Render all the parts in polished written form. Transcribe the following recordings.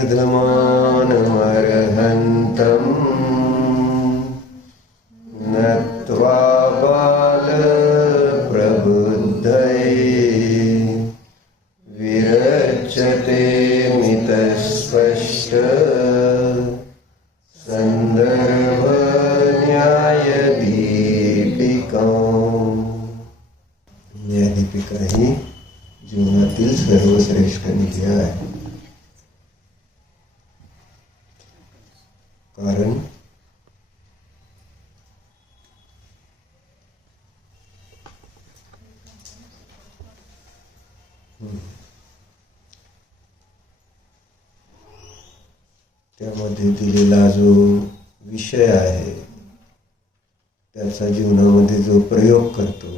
वर्धमानमर्हन्तम् नत्वा बालप्रबुद्धये विरच्यते मितस्पष्ट संदर्भन्यायदीपिका। न्यायदीपिका ही जीवनातील सर्वश्रेष्ठ निधी आहे. कारण त्यामध्ये दिलेला जो विषय आहे त्याचा जीवनामध्ये जो प्रयोग करतो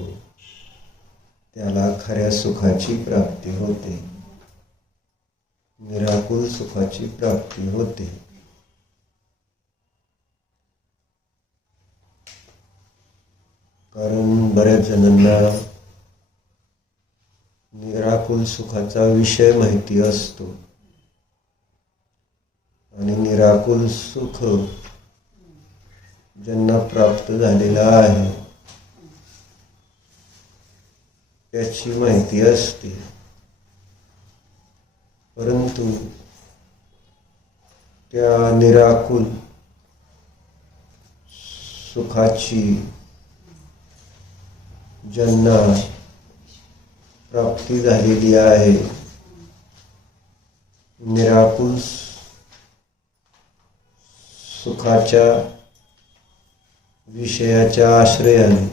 त्याला खऱ्या सुखाची प्राप्ती होते, निराकुल सुखाची प्राप्ती होते. कारण बऱ्याच जणांना निराकुल सुखाचा विषय माहिती असतो आणि निराकुल सुख ज्यांना प्राप्त झालेला आहे त्याची माहिती असते. परंतु त्या निराकुल सुखाची ज्यांना प्राप्ती झालेली आहे, निराकुल सुखाच्या विषयाच्या आश्रयाने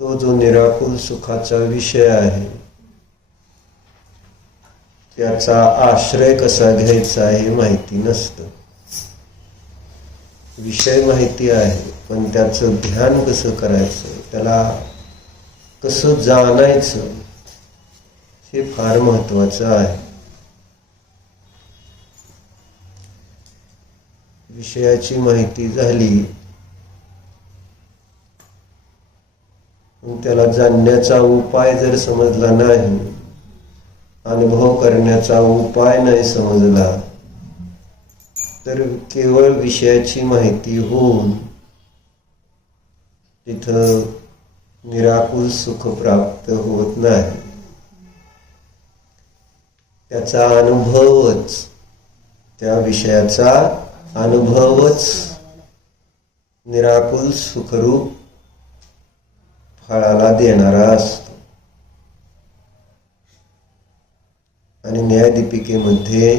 तो जो निराकुल सुखाचा विषय आहे त्याचा आश्रय कसा घ्यायचा हे माहिती नसतं. विषय माहिती आहे पण त्याचं ध्यान कसं करायचं, त्याला कसं जाणायचं हे फार महत्त्वाचं आहे. विषयाची माहिती झाली त्याला जाणण्याचा उपाय जर समजला नाही, अनुभव करण्याचा उपाय नाही समजला, तर केवळ विषयाची माहिती होऊन तिथं निराकुल सुख प्राप्त होत नाही. त्याचा अनुभवच, त्या विषयाचा अनुभवच निराकुल सुखरूप फळाला देणारा असतो. आणि न्यायदीपिकेमध्ये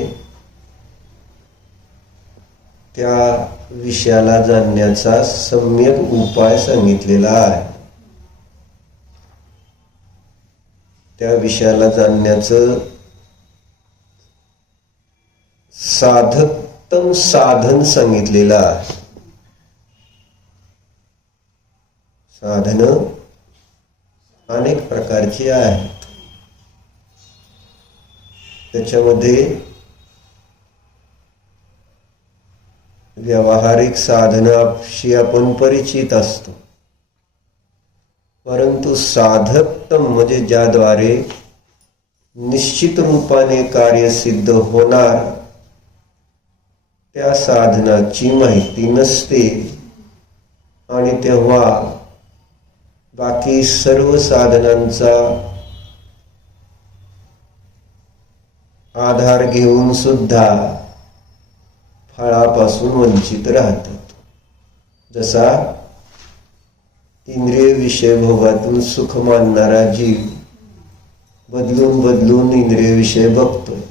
त्या विषयाला जाणण्याचा सम्यक उपाय सांगितलेला आहे. त्या विषयाला जाणण्याचं साधकतम साधन सांगितलेलं आहे. साधनं अनेक प्रकारची आहेत. त्याच्यामध्ये व्यावहारिक साधनाशी आपण परिचित असतो, परंतु साधकतम म्हणजे ज्याद्वारे निश्चित रूपाने कार्य सिद्ध होणार त्या साधनाची माहिती नसते. आणि तेव्हा बाकी सर्व साधनांचा आधार घेऊन सुद्धा फळापासून वंचित राहतात. जसा इंद्रिय विषय भोगातून सुख मानणारा जीव बदलून बदलून इंद्रिय विषय बघतोय,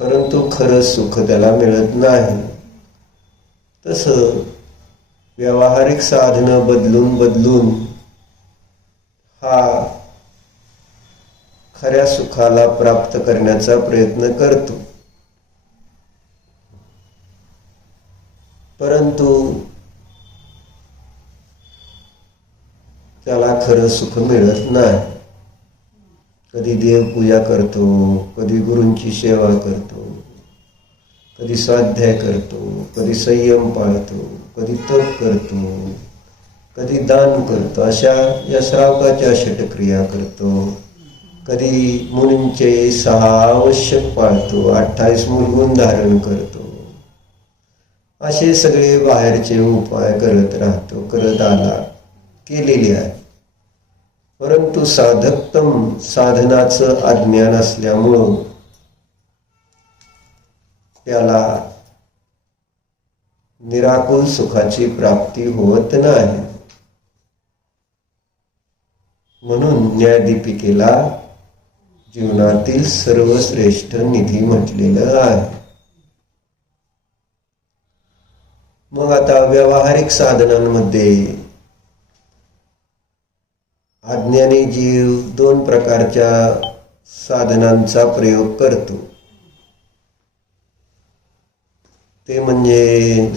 परंतु खरं सुख त्याला मिळत नाही. तसं व्यावहारिक साधनं बदलून बदलून हा खऱ्या सुखाला प्राप्त करण्याचा प्रयत्न करतो, परंतु त्याला खरं सुख मिळत नाही. कधी देवपूजा करतो, कधी गुरूंची सेवा करतो, कधी स्वाध्याय करतो, कधी संयम पाळतो, कधी तप करतो, कधी दान करतो. अशा या श्रावकाच्या षटक्रिया करतो. कधी मुनींचे 6 आवश्यक पाळतो, 28 मूलगुण धारण करतो. असे सगळे बाहेरचे उपाय करत राहतो, करत आला, केलेले आहे. परंतु साधकतम साधनाचं अज्ञान असल्यामुळं त्याला निराकुल सुखाची प्राप्ती होत नाही. म्हणून न्यायदीपिकेला जीवनातील सर्वश्रेष्ठ निधी म्हटलेलं आहे. मग आता व्यावहारिक साधनांमध्ये अज्ञानी जीव 2 प्रकारच्या साधनांचा प्रयोग करतो. ते म्हणजे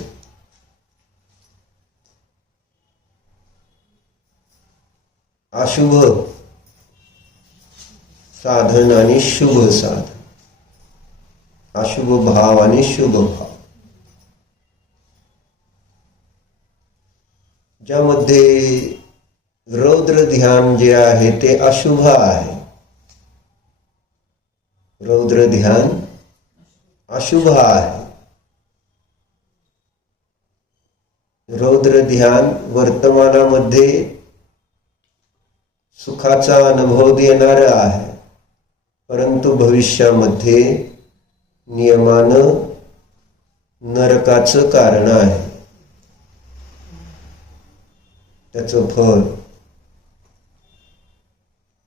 अशुभ साधन आणि शुभ साधन, अशुभ भाव आणि शुभ भाव. ज्यामध्ये रौद्र ध्यान जे आहे ते अशुभ आहे. रौद्र ध्यान अशुभ आहे. रौद्र ध्यान वर्तमानामध्ये सुखाचा अनुभव देणारे आहे, परंतु भविष्यामध्ये नियमानं नरकाचं कारण आहे. त्याचं फळ.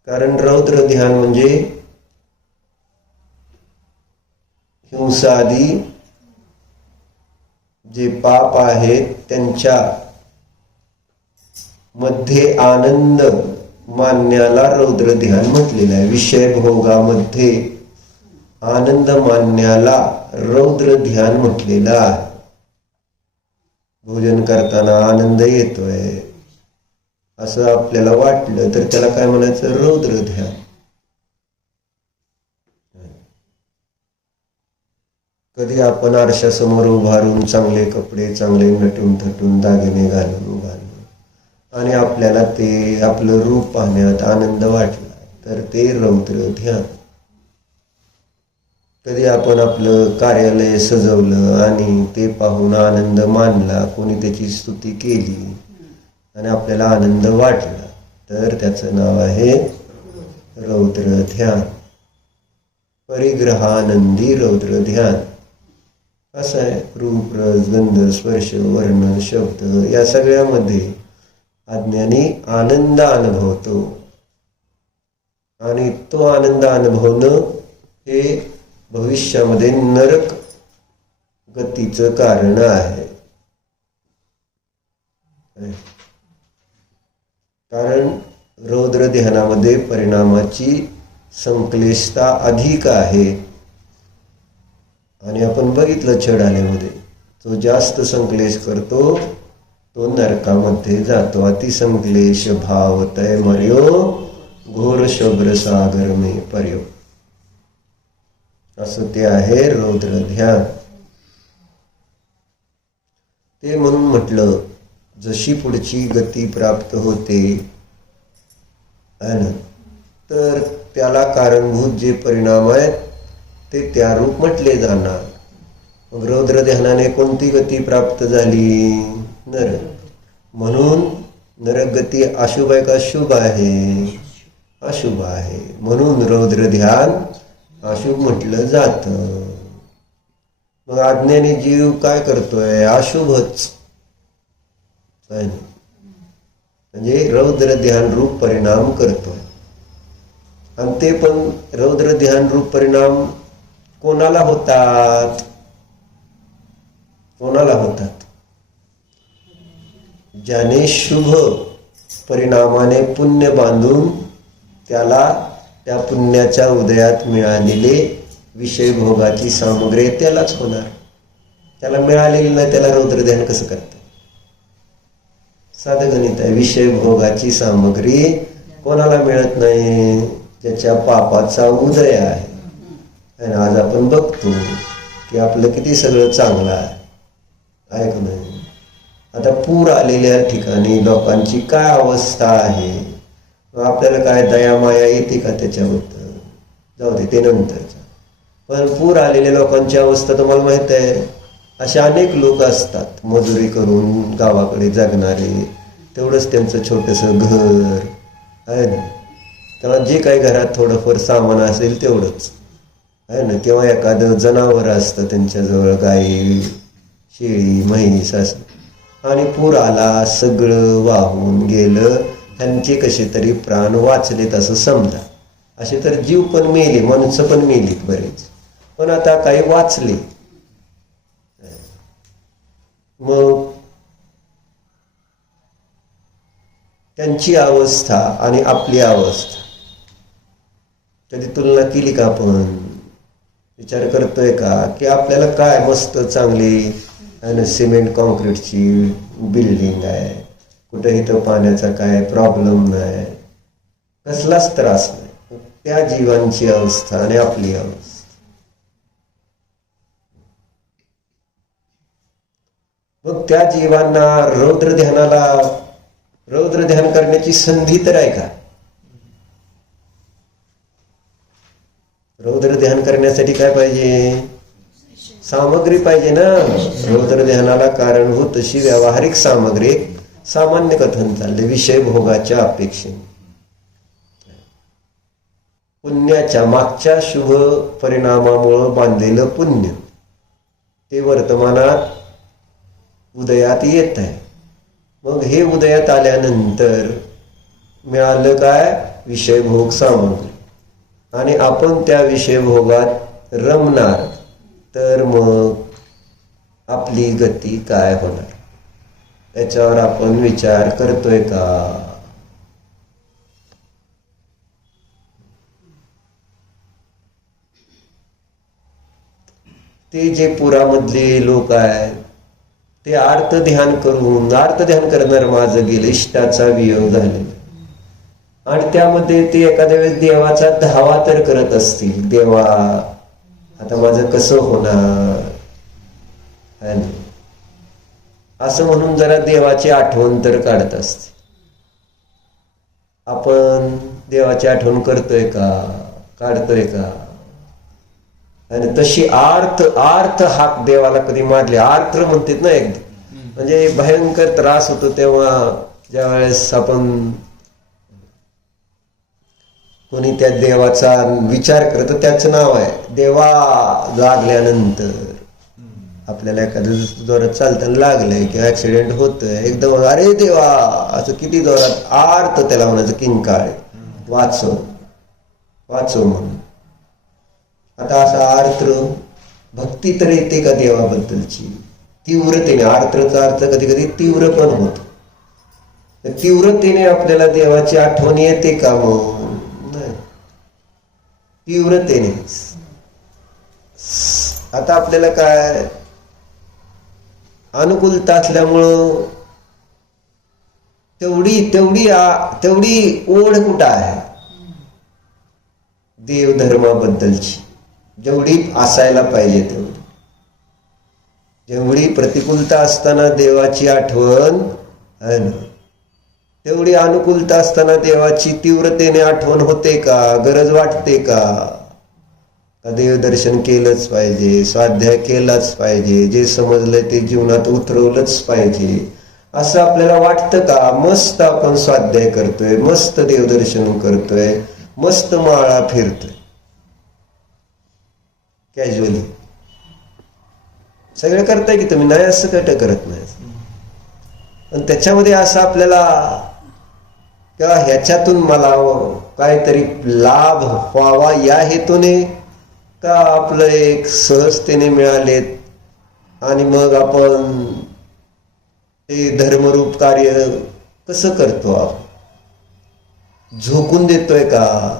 कारण रौद्र ध्यान म्हणजे हिंसादी जे पाप आहेत त्यांच्या मध्ये आनंद मानण्याला रौद्र ध्यान म्हटलेलं आहे. विषय भोगामध्ये आनंद मानण्याला रौद्र ध्यान म्हटलेलं आहे. भोजन करताना आनंद येतोय असं आपल्याला वाटलं तर त्याला काय म्हणायचं? रौद्र ध्यान. कधी आपण आरशासमोर उभारून चांगले कपडे, चांगले नटून थटून दागिने घालून उभारलो आणि आपल्याला ते आपलं रूप पाहण्यात आनंद वाटला तर ते रौद्र ध्यान. कधी आपण आपलं कार्यालय सजवलं आणि ते पाहून आनंद मानला, कोणी त्याची स्तुती केली आणि आपल्याला आनंद वाटला तर त्याचं नाव आहे रौद्र ध्यान. परिग्रहानंदी रौद्र ध्यान असं आहे. रूप, रस, गंध, स्पर्श, वर्ण, शब्द या सगळ्यामध्ये अज्ञानी आनंद अनुभवतो आणि तो आनंद अनुभवणं हे भविष्यामध्ये नरक गतीचं कारण आहे. कारण रौद्र ध्यानामध्ये परिणामाची संक्लिष्टता अधिक आहे. आणि आपण बघितलं छडालेमध्ये तो जास्त संक्लेश करतो तो नरकामध्ये जातो. अतिसंक्लेश भाव तय मर्यो घोर शुभ्र सागर में पर्यो. असं ते आहे रौद्र ध्यान. ते म्हणून म्हटलं जशी पुढची गती प्राप्त होते तर त्याला कारणभूत जे परिणाम आहेत ते त्या रूप म्हटले जाणार. मग रौद्र ध्यानाने कोणती गती प्राप्त झाली? नरक. म्हणून नरक गती अशुभ आहे का शुभ आहे? अशुभ आहे. म्हणून रौद्र ध्यान अशुभ म्हटलं जातं. मग अज्ञानी जीव काय करतोय? अशुभच. म्हणजे रौद्र ध्यान रूप परिणाम करतोय. आणि ते पण रौद्र ध्यान रूप परिणाम कोणाला होतात? कोणाला होतात? ज्याने शुभ परिणामाने पुण्य बांधून त्याला त्या पुण्याच्या उदयात मिळालेले विषय भोगाची सामग्री त्यालाच होणार. त्याला मिळालेली नाही त्याला रौद्र ध्यान कसं करतात? साधं गणित आहे. विषय भोगाची सामग्री कोणाला मिळत नाही? ज्याच्या पापाचा उदय आहे. आणि आज आपण बघतो की आपलं किती सगळं चांगलं आहे का नाही? आता पूर आलेल्या ठिकाणी लोकांची काय अवस्था आहे? आपल्याला काय दया माया येते का त्याच्याबद्दल? जाऊ दे, ते नंतरचं. पण पूर आलेल्या लोकांची अवस्था तुम्हाला माहित आहे. असे अनेक लोक असतात मजुरी करून गावाकडे जगणारे, तेवढंच त्यांचं छोटंसं घर आहे ना, तेव्हा जे काही घरात थोडंफार सामान असेल तेवढंच आहे ना, किंवा एखादं जनावर असतं त्यांच्याजवळ, गाई शेळी म्हैस असतं, आणि पूर आला, सगळं वाहून गेलं. त्यांचे कसे तरी प्राण वाचलेत असं समजा. असे तर जीव पण मेले, माणसं पण मेलीत बरेच, पण आता काही वाचले. मग त्यांची अवस्था आणि आपली अवस्था कधी तुलना केली का? आपण विचार करतोय का की आपल्याला काय मस्त चांगली आणि सिमेंट कॉन्क्रीटची बिल्डिंग आहे, कुठे इथं पाण्याचा काय प्रॉब्लेम नाही, कसलाच त्रास नाही. त्या जीवांची अवस्था आणि आपली अवस्था. मग त्या जीवांना रौद्र ध्यान करण्याची संधी तर आहे का? रौद्र ध्यान करण्यासाठी काय पाहिजे? सामग्री पाहिजे ना. रौद्र ध्यानाला कारणभूत अशी व्यावहारिक सामग्री सामान्य कथन चालले, विषय भोगाच्या अपेक्षेने. पुण्याच्या मागच्या शुभ परिणामामुळं बांधलेलं पुण्य ते वर्तमानात उदयात येत आहे. मग हे उदयात आल्यानंतर मिळालं काय? विषयभोग सामग्री. आणि आपण त्या विषयभोगात रमणार, तर मग आपली गती काय होणार याच्यावर आपण विचार करतोय का? ते जे पुरामधले लोक आहेत ते आर्त ध्यान करणार माझं गेलं, इष्टाचा वियोग झालेला, आणि त्यामध्ये ते एखाद्या वेळेस देवाचा धावा तर करत असतील. देवा आता माझं कसं होणार असं म्हणून जरा देवाची आठवण तर काढत असते. आपण देवाची आठवण करतोय का? काढतोय का? आणि तशी आर्थ हाक देवाला कधी मारले, आर्थ म्हणतात ना एकदम, म्हणजे भयंकर त्रास होतो तेव्हा ज्या वेळेस आपण कोणी त्या देवाचा विचार करतो, त्याचं नाव आहे देवा. लागल्यानंतर आपल्याला एखादं जोरात चालताना लागलंय किंवा ऍक्सिडेंट होतोय, एकदम अरे देवा असं किती जोरात आर्त त्याला म्हणायचं, किंकाळ वाचव म्हणून. आता असा आर्द्र भक्ती तर येते का देवाबद्दलची? तीव्रतेने. आर्द्रचा अर्थ कधी कधी तीव्र पण होतो. तीव्रतेने आपल्याला देवाची आठवण येते का? मग नाही, तीव्रतेने. आता आपल्याला काय अनुकूलता असल्यामुळं तेवढी ओढ कुठं आहे देवधर्माबद्दलची, जेवढी असायला पाहिजे जेवढी प्रतिकूलता असताना देवाची आठवण आहे ना, तेवढी अनुकूलता असताना देवाची तीव्रतेने आठवण होते का? गरज वाटते का? देवदर्शन केलंच पाहिजे, स्वाध्याय केलाच पाहिजे, जे समजलंय ते जीवनात उतरवलंच पाहिजे असं आपल्याला वाटतं का? मस्त आपण स्वाध्याय करतोय, मस्त देवदर्शन करतोय, मस्त माळा फिरतोय कॅज्युअली. सगळं करताय की तुम्ही, नाही असं कट करत नाही. पण त्याच्यामध्ये असं आपल्याला किंवा ह्याच्यातून मला काहीतरी लाभ व्हावा या हेतूने का आपलं एक सहजतेने मिळालेत आणि मग आपण ते धर्मरूप कार्य कसं करतो? आपण झोकून देतोय का?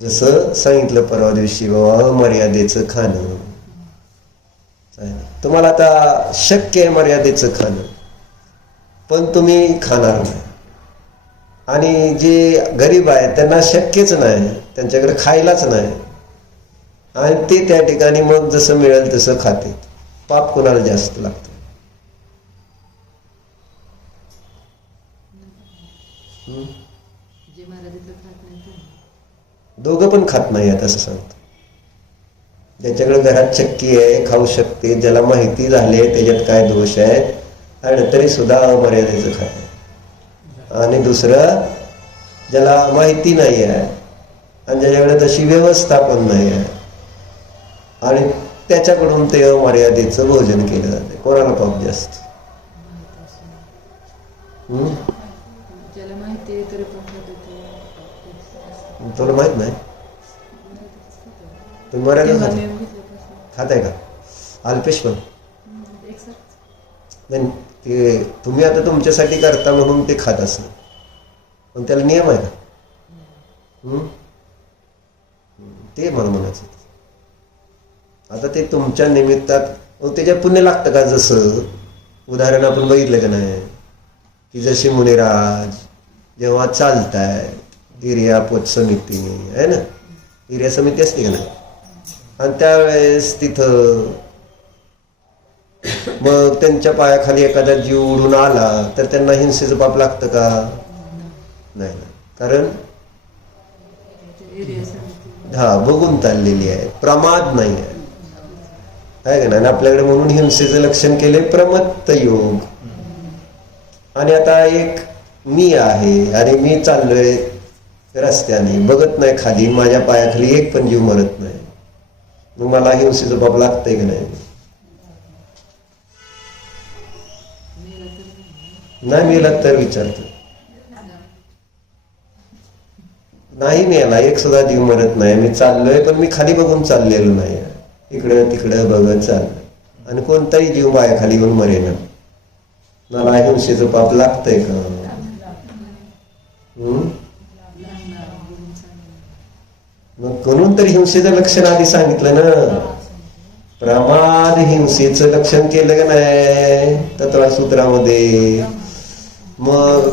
जसं सांगितलं परवा दिवशी, बाबा मर्यादेचं खाणं. तुम्हाला आता शक्य आहे मर्यादेचं खाणं, पण तुम्ही खाणार नाही. आणि जे गरीब आहेत त्यांना शक्यच नाही, त्यांच्याकडे खायलाच नाही, आणि ते त्या ठिकाणी मग जसं मिळेल तसं खाते. पाप कोणाला जास्त लागतं? जे महाराजाचं खात नाही ते. दोघं पण खात नाही आहेत असं सांगतो. ज्याच्याकडे घरात चक्की आहे, खाऊ शकते, ज्याला माहिती झाली आहे त्याच्यात काय दोष आहेत, आणि तरी सुद्धा अमर्यादेचं खात आहे. आणि दुसरं ज्याला माहिती नाही आहे आणि ज्याच्याकडे तशी व्यवस्था पण नाही आहे आणि त्याच्याकडून ते अमर्यादेचं भोजन केलं जाते. कोणाला पाप जास्त? ज्याला माहिती आहे तरी पण खात ते. तुला माहित नाही? तुम्ही मर्यादा खाताय का? अल्पेश पण नाही, ते तुम्ही आता तुमच्यासाठी करता म्हणून ते खात असं, पण त्याला नियम आहे का? ते मला म्हणायचं. आता ते तुमच्या निमित्तात त्याच्या पुण्य लागतं का? जसं उदाहरण आपण बघितलं का नाही, की जशी मुनिराज जेव्हा चालताय हिर्या पोच समिती आहे ना, हिर्या समिती असते का नाही, आणि त्यावेळेस तिथं मग त्यांच्या पायाखाली एखादा जीव उडून आला तर त्यांना हिंसेचं पाप लागतं का? नाही. कारण बघून चाललेली आहे, प्रमाद नाही आहे का नाही. आपल्याकडे म्हणून हिंसेचं लक्षण केले प्रमत्त योग. आणि आता एक मी आहे आणि मी चाललोय रस्त्याने, बघत नाही खाली, माझ्या पायाखाली एक पण जीव मरत नाही, मग मला हिंसेचं पाप लागतंय का नाही? नाही मेला तर विचारतो. नाही मेला, एक सुद्धा जीव मरत नाही. मी चाललोय पण मी खाली बघून चाललेलो नाही, इकडं तिकडं बघत चाललोय आणि कोणताही जीव पायाखाली येऊन मरेना. मला हिंसेचं पाप लागतंय का? मग म्हणून तर हिंसेचं लक्षण आधी सांगितलं ना. प्रमाद हिंसेचं लक्षण केलं का नाही तत्वसूत्रामध्ये. मग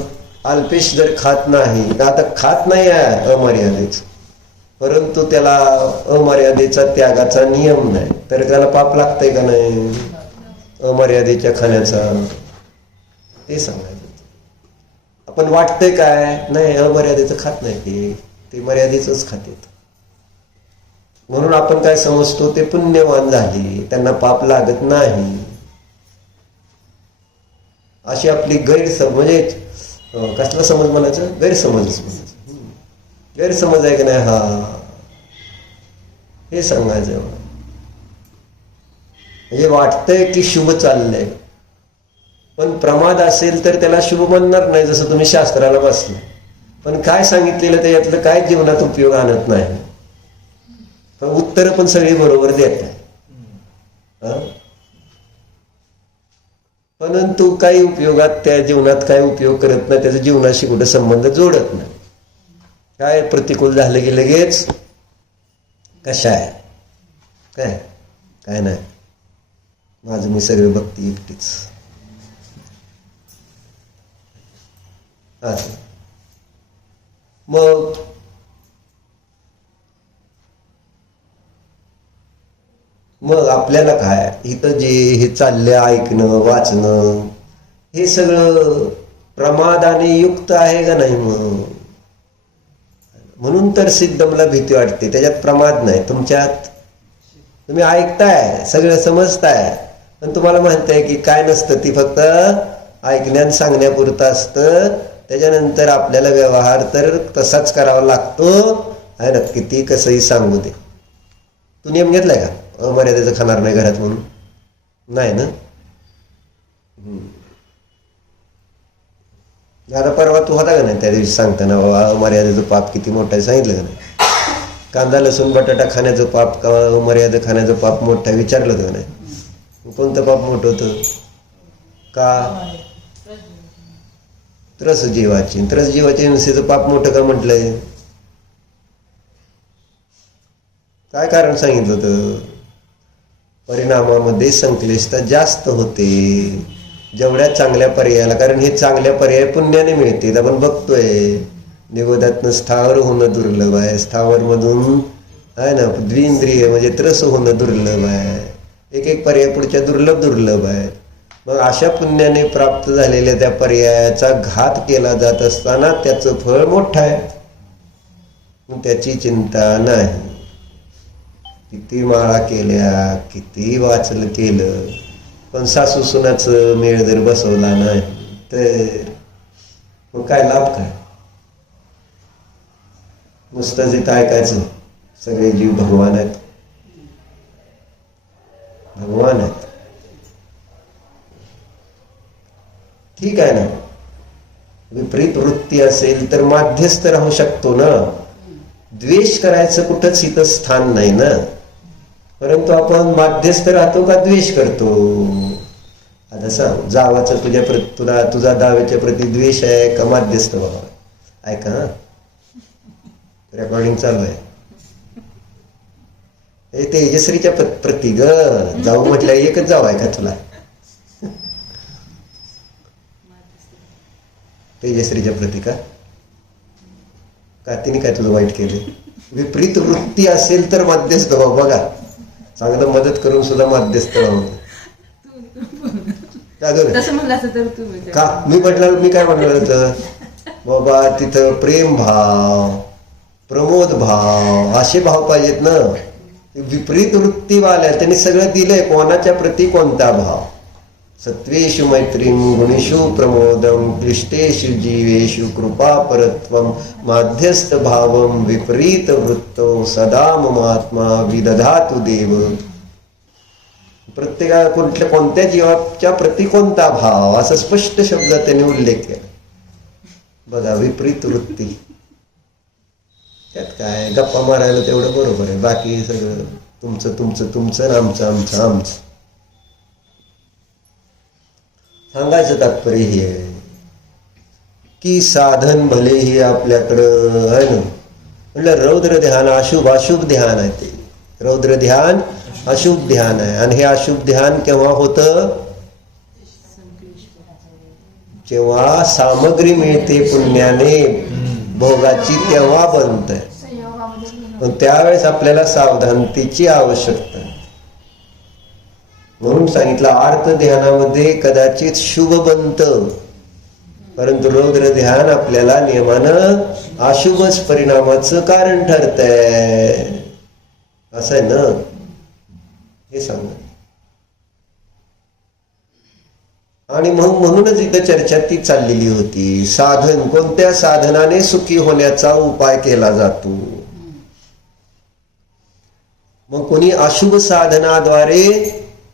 अल्पेश जर खात नाही, आता खात नाही आहे अमर्यादेच, परंतु त्याला अमर्यादेचा त्यागाचा नियम नाही, तर त्याला पाप लागतंय का नाही अमर्यादेच्या खाण्याचा? ते सांगायचं. आपण वाटतंय काय? नाही, अमर्यादेचं खात नाही, ते मर्यादेचंच खातेत. म्हणून आपण काय समजतो, ते पुण्यवान झाले, त्यांना पाप लागत नाही, अशी आपली गैरसमज. म्हणजे कसला समज म्हणायचं? गैरसमजच म्हणायचं. गैरसमज आहे की नाही हा, हे सांगायचं. म्हणजे वाटतंय की शुभ चाललंय, पण प्रमाद असेल तर त्याला शुभ म्हणणार नाही. जसं तुम्ही शास्त्राला बसलं, पण काय सांगितलेलं त्याच्यातलं काय जीवनात उपयोग आणत नाही, पण उत्तर पण सगळी बरोबर देत आहे, परंतु काही उपयोगात त्या जीवनात काय उपयोग करत नाही, त्याचा जीवनाशी कुठे संबंध जोडत नाही. काय प्रतिकूल झालं की लगेच कशा आहे काय काय नाही, माझं मी सगळं भक्ती एकटीच. मग आपल्याला काय इथं जे हे चाललं ऐकणं वाचणं हे सगळं प्रमादाने युक्त आहे का नाही? मग म्हणून तर सिद्धमला भीती वाटते, त्याच्यात प्रमाद नाही. तुमच्यात तुम्ही ऐकताय, सगळं समजताय, पण तुम्हाला म्हणताय की काय नसतं, ती फक्त ऐकण्यात सांगण्यापुरतं असतं. त्याच्यानंतर आपल्याला व्यवहार तर तसाच करावा लागतो आहे ना, किती कसंही सांगू दे. तू नियम घेतलाय का अमर्यादेचं खाणार नाही घरात म्हणून? नाही ना. आता परवा तू होता का नाही त्या दिवशी सांगताना अमर्यादेचं पाप किती मोठं आहे सांगितलं का नाही? कांदा लसूण बटाटा खाण्याचं पाप का अमर्यादा खाण्याचं पाप मोठं आहे विचारलं होतं का नाही? कोणतं पाप मोठं होतं का? त्रस जीवाची हिंसेचं पाप मोठं का म्हटलंय? काय कारण सांगितलं होतं? परिणामामध्ये संक्लिष्टता जास्त होते जेवढ्या चांगल्या पर्यायाला, कारण हे चांगल्या पर्याय पुण्याने मिळते. आपण बघतोय निगोदातनं स्थावर होणं दुर्लभ आहे, स्थावर मधून आहे ना द्विंद्रिय म्हणजे त्रस होणं दुर्लभ आहे. एक पर्याय पुढच्या दुर्लभ आहे. मग अशा पुण्याने प्राप्त झालेल्या त्या पर्यायाचा घात केला जात असताना त्याचं फळ मोठं आहे, मग त्याची चिंता नाही. किती माळा केल्या, किती वाचलं केलं, पण सासू सुनाचं मेळ जर बसवला नाही तर मग काय लाभ काय? नुसतंच इथं ऐकायचं सगळे जीव भगवान आहेत, भगवान आहेत. ठीक आहे ना, विपरीत वृत्ती असेल तर माध्यस्थ राहू शकतो ना. द्वेष करायचं कुठंच इथं स्थान नाही ना. परंतु आपण माध्यस्थ राहतो का द्वेष करतो? आता सांग, जावाचं तुला तुझा दाव्याच्या प्रती द्वेष आहे का माध्यस्थ व्हावा? ऐका हा, रेकॉर्डिंग चालू आहे. हे तेजश्रीच्या प्रती ग जाऊ म्हटलं, एकच जाऊ आहे का तुला? तेजश्रीच्या प्रती का तिने काय तुझं वाईट केले? विपरीत वृत्ती असेल तर मध्यस्थ व्हा. बघा, चांगलं मदत करून सुद्धा मध्यस्थ राहू का? मी म्हटलं, मी काय म्हणणार होतं बाबा, तिथं प्रेम भाव, प्रमोद भाव असे भाव पाहिजेत ना. विपरीत वृत्ती वाल्या त्यांनी सगळं दिलंय. कोणाच्या प्रती कोणता भाव? सत्वेषु मैत्रीं गुणेषु प्रमोदं क्लिष्टेषु जीवेषु कृपा परत्वं माध्यस्थ भावं विपरीत वृत्तो सदा ममात्मा विदधातु देव. प्रत्येका कोणत्या जीवाच्या प्रती कोणता भाव असा स्पष्ट शब्दात त्यांनी उल्लेख केला. बघा, विपरीत वृत्ती, त्यात काय गप्पा मारायला तेवढं बरोबर आहे, बाकी सगळं तुमचं तुमचं तुमचं आणि आमचं आमचं आमचं. सांगायचं तात्पर्य हे आहे की साधन भलेही आपल्याकडं आहे ना. म्हटलं रौद्र ध्यान अशुभ ध्यान आहे. ते रौद्र ध्यान अशुभ ध्यान आहे. आणि हे अशुभ ध्यान केव्हा होतं? जेव्हा सामग्री मिळते पुण्याने भोगाची, तेव्हा बनत आहे. पण त्यावेळेस आपल्याला सावधानतेची आवश्यकता आहे. म्हणून सांगितलं, आर्त ध्यानामध्ये कदाचित शुभ बनतं, परंतु रौद्र ध्यान आपल्याला नियमानं अशुभच परिणामाचं कारण ठरतंय. असं आहे ना, हे सांग. आणि म्हणूनच इथं चर्चा ती चाललेली होती. साधन, कोणत्या साधनाने सुखी होण्याचा उपाय केला जातो? मग कोणी अशुभ साधनाद्वारे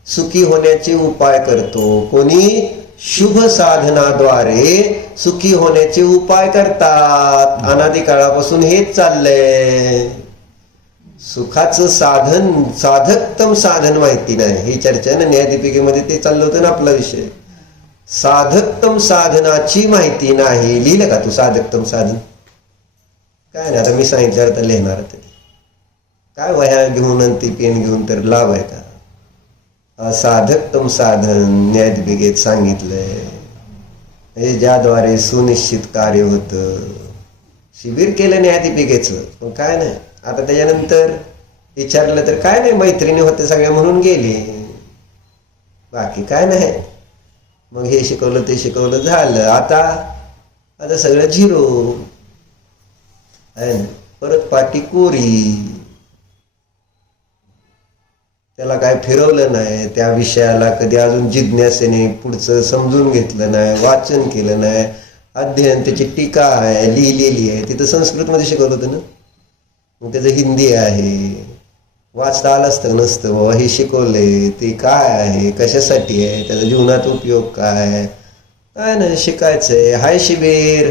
सुखी होण्याचे उपाय करतो, कोणी शुभ साधनाद्वारे सुखी होण्याचे उपाय करतात. अनादी काळापासून हेच चाललंय. सुखाचं साधन, साधकतम साधन माहिती नाही. ही चर्चा ना न्यायदीपिकेमध्ये ते चाललं होतं ना आपला विषय. साधकतम साधनाची माहिती नाही. लिहिलं का तू साधकतम साधन? काय नाही, आता मी सांगितल्यावर तर लिहिणार ते काय, वह्या घेऊन आणि ती पेन घेऊन तर लाभ आहे का? साधकतम साधन न्यायदीपिकेत सांगितलंय, हे ज्याद्वारे सुनिश्चित कार्य होतं. शिबिर केलं न्यायदीपिकेचं, पण काय नाही. आता त्याच्यानंतर विचारलं तर काय नाही, मैत्रिणी होते सगळ्या म्हणून गेली, बाकी काय नाही. मग हे शिकवलं ते शिकवलं झालं. आता सगळं झिरो आहे ना. परत पाठी कोरी. त्याला काय फिरवलं नाही, त्या विषयाला कधी अजून जिज्ञासेने पुढचं समजून घेतलं नाही, वाचन केलं नाही, अध्ययन, त्याची टीका आहे लिहिलेली आहे. तिथं संस्कृतमध्ये शिकवलं होतं ना, मग त्याचं हिंदी आहे, वाचता आलं असतं नसतं. बाबा हे शिकवले ते काय आहे, कशासाठी आहे, त्याचा जीवनात उपयोग काय नाही, शिकायचंय. हाय शिबिर,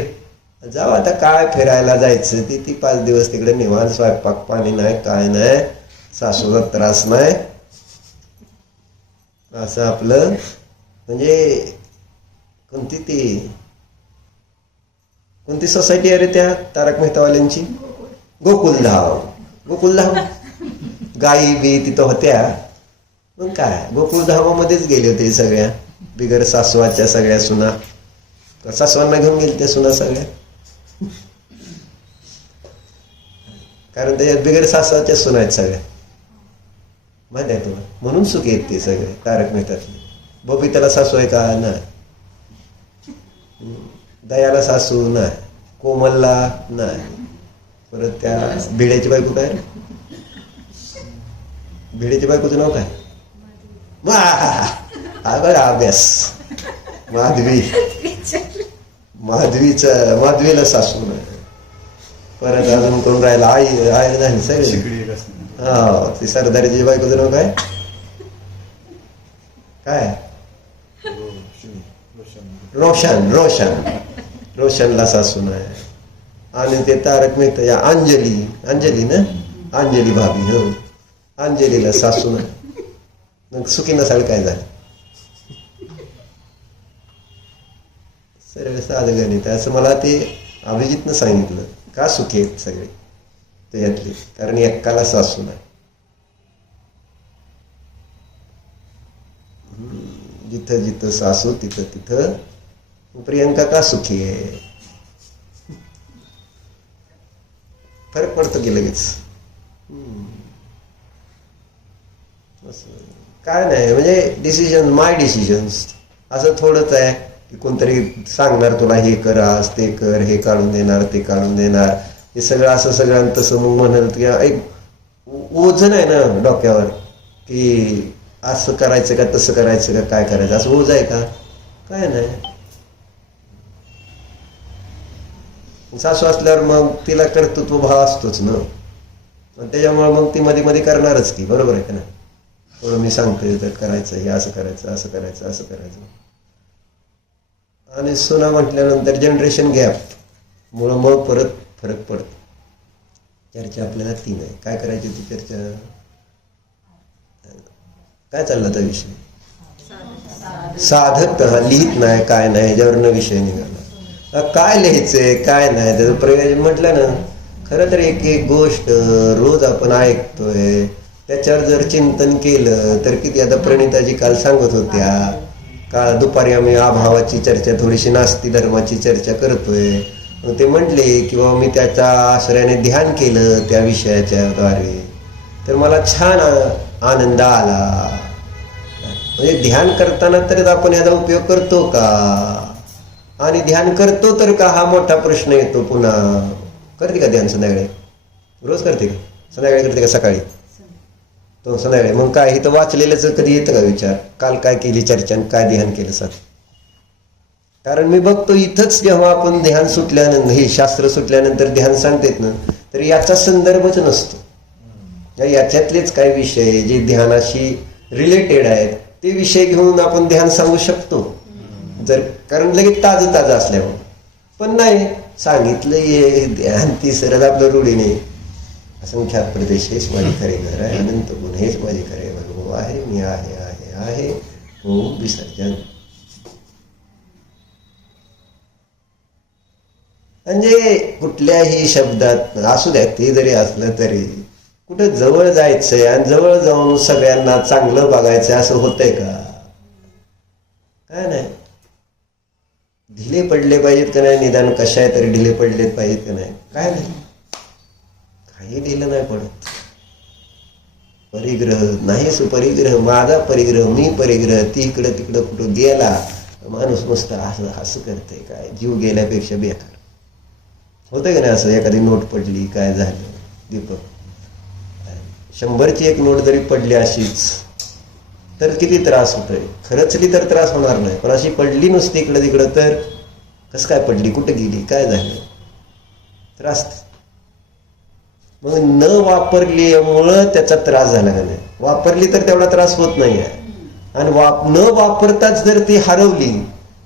जाऊ आता काय फिरायला जायचं. ती 5 दिवस तिकडे निवांत, स्वयंपाक पाणी नाही, काय नाही, सासूचा त्रास नाही, असं आपलं. म्हणजे कोणती सोसायटी आहे रे त्या तारक मेहतावाल्यांची? गोकुलधाम. गायी बी तिथं होत्या. मग काय, गोकुलधामामध्येच गेले होते सगळ्या बिगर सासवाच्या सगळ्या सुना. सासवांना घेऊन गेले त्या सुना सगळ्या, कारण त्याच्यात बिगर सासवाच्या सुना आहेत सगळ्या, माहिती आहे तुला. म्हणून सुख येत ते सगळे तारक मेहतातले बबिताला सासू आहे का? नाही. दयाला सासू नाही. कोमलला नाही. परत त्या भिड्याची बायको काय? भिड्याची बायकोचं नाव काय? अभ्यास. माधवी. माधवीला सासू नाही. परत अजून कोण राहिला? आई नाही सगळे. हा, ती सरदारीची बायकोचं नाव काय? काय? रोशनला सासू नाही. आणि ते तारक मेहता या अंजली ना, अंजली भाभी. हो, अंजलीला सासू नाही. मग सुखी नसाल काय झालं? सरळ साधं गणित. असं मला ते अभिजितनं सांगितलं का सुखी आहेत सगळे त्याच्यातले, कारण एकाला सासू नाही. जिथं जिथं सासू तिथं तिथं प्रियंका का सुखी आहे? फरक पडतो की लगेच. काय नाही म्हणजे डिसिजन, माय डिसिजन्स असं थोडंच आहे की कोणतरी सांगणार तुला हे कर, आज ते कर, हे काढून देणार, ते काढून देणार, हे सगळं असं सगळं तसं. मग म्हणाल की एक ओझं आहे ना डोक्यावर की असं करायचं का तसं करायचं का काय करायचं, असं ओझं आहे का? काय नाही. सासू असल्यावर मग तिला कर्तृत्व भाव असतोच ना, त्याच्यामुळे मग ती मध्ये मध्ये करणारच की. बरोबर आहे का ना? थोडं मी सांगतोय तर करायचं, हे असं करायचं, असं करायचं, असं करायचं. आणि सुना म्हटल्यानंतर जनरेशन गॅप मुळे मग परत फरक पडतो. चर्चा आपल्याला ती नाही. काय करायची ती चर्चा? काय चालला तो विषय? साधक. लिहित नाही, काय नाही, ह्याच्यावरनं विषय निघाला. काय लिहायचंय काय नाही त्याचं प्रयोजन म्हटलं ना. खरं तर एक एक गोष्ट रोज आपण ऐकतोय, त्याच्यावर जर चिंतन केलं तर किती. आता प्रणिताजी काल सांगत होत्या का दुपारी आम्ही अभावाची चर्चा, थोडीशी नास्ती धर्माची चर्चा करतोय. ते म्हटले किंवा मी त्याच्या आश्रयाने ध्यान केलं त्या विषयाच्या द्वारे, तर मला छान आनंद आला. म्हणजे ध्यान करताना तर आपण याचा उपयोग करतो का? आणि ध्यान करतो तर का, हा मोठा प्रश्न येतो. पुन्हा करते का ध्यान संध्याकाळी? रोज करते का? संध्याकाळी करते का सकाळी? तो संध्याकाळी. मग काय इथं वाचलेलंच कधी येतं का विचार? काल काय केली चर्चा, काय ध्यान केलं सर? कारण मी बघतो इथंच जेव्हा आपण ध्यान सुटल्यानंतर, हे शास्त्र सुटल्यानंतर ध्यान सांगतेत ना, तर याचा संदर्भच नसतो. याच्यातलेच काही विषय जे ध्यानाशी रिलेटेड आहेत ते विषय घेऊन आपण ध्यान सांगू शकतो जर, कारण लगेच ताजं ताजं असल्यावर. पण नाही सांगितलं ये ध्यान ती सरळ आपलं रूढीने असंख्यात प्रदेश हेच माझे खरे घर आहे, अनंत गुण हेच माझे खरे अनुभव आहे, मी आहे आहे आहे हो विसर्जन. म्हणजे कुठल्याही शब्दात असू द्या, ते जरी असलं तरी कुठं जवळ जायचंय आणि जवळ जाऊन सगळ्यांना चांगलं बघायचंय असं होतंय का? काय नाही. ढिले पडले पाहिजेत का नाही, निदान कशा आहे तरी ढिले पडलेत पाहिजेत का नाही? काय नाही, काही ढिलं नाही पडत. परिग्रह नाही, सुपरिग्रह, माझा परिग्रह, मी परिग्रह, ती इकडं तिकडं कुठं गेला माणूस मस्त असं असं करते. काय जीव गेल्यापेक्षा बेकार होतंय का नाही? असं एखादी नोट पडली, काय झालं दीपक, 100ची एक नोट जरी पडली अशीच तर किती त्रास होतोय. खरंचली तर त्रास होणार नाही, पण अशी पडली नुसती इकडं तिकडं तर कसं काय पडली, कुठं गेली, काय झालं, त्रास. मग न वापरल्यामुळं त्याचा त्रास झाला का नाही? वापरली तर तेवढा त्रास होत नाही आहे. आणि न वापरताच जर ती हरवली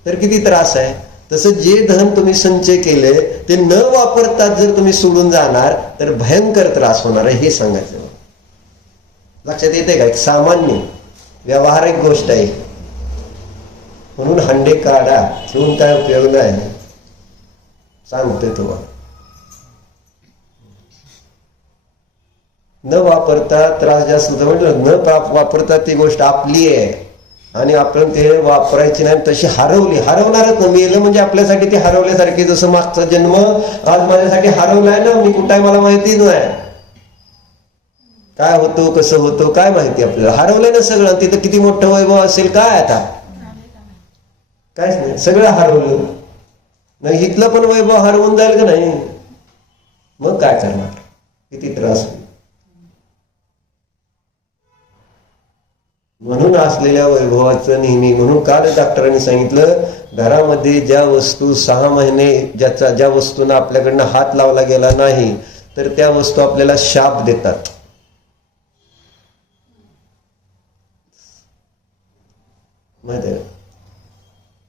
तर किती त्रास आहे. तसं जे धन तुम्ही संचय केले ते न वापरताच जर तुम्ही सोडून जाणार तर भयंकर त्रास होणार आहे, हे सांगायचं. लक्षात येते का? एक सामान्य व्यावहारिक गोष्ट आहे. म्हणून हंडे काढा, ठेवून काय उपयोग नाही, सांगतोय तुम्हाला. न वापरता त्रास जास्त होतो. म्हटलं न वापरता ती गोष्ट आपली आहे आणि आपण ते वापरायची नाही, तशी हरवणारच ना. मेलं म्हणजे आपल्यासाठी ते हरवल्यासारखे. जसं मागचा जन्म आज माझ्यासाठी हरवलाय ना, मी कुठं आहे मला माहितीच नाही. काय होतो कसं होतो काय माहिती आपल्याला, हरवलंय ना सगळं. तिथं किती मोठं वैभव असेल काय आता, काहीच नाही, सगळं हरवलं. नाही इथलं पण वैभव हरवून जाईल का नाही, मग काय करणार, किती त्रास होईल. म्हणून असलेल्या वैभवाचं नेहमी, म्हणून काल डॉक्टरांनी सांगितलं, घरामध्ये ज्या वस्तू 6 महिने ज्या वस्तूंना आपल्याकडनं हात लावला गेला नाही तर त्या वस्तू आपल्याला शाप देतात. माहिती आहे,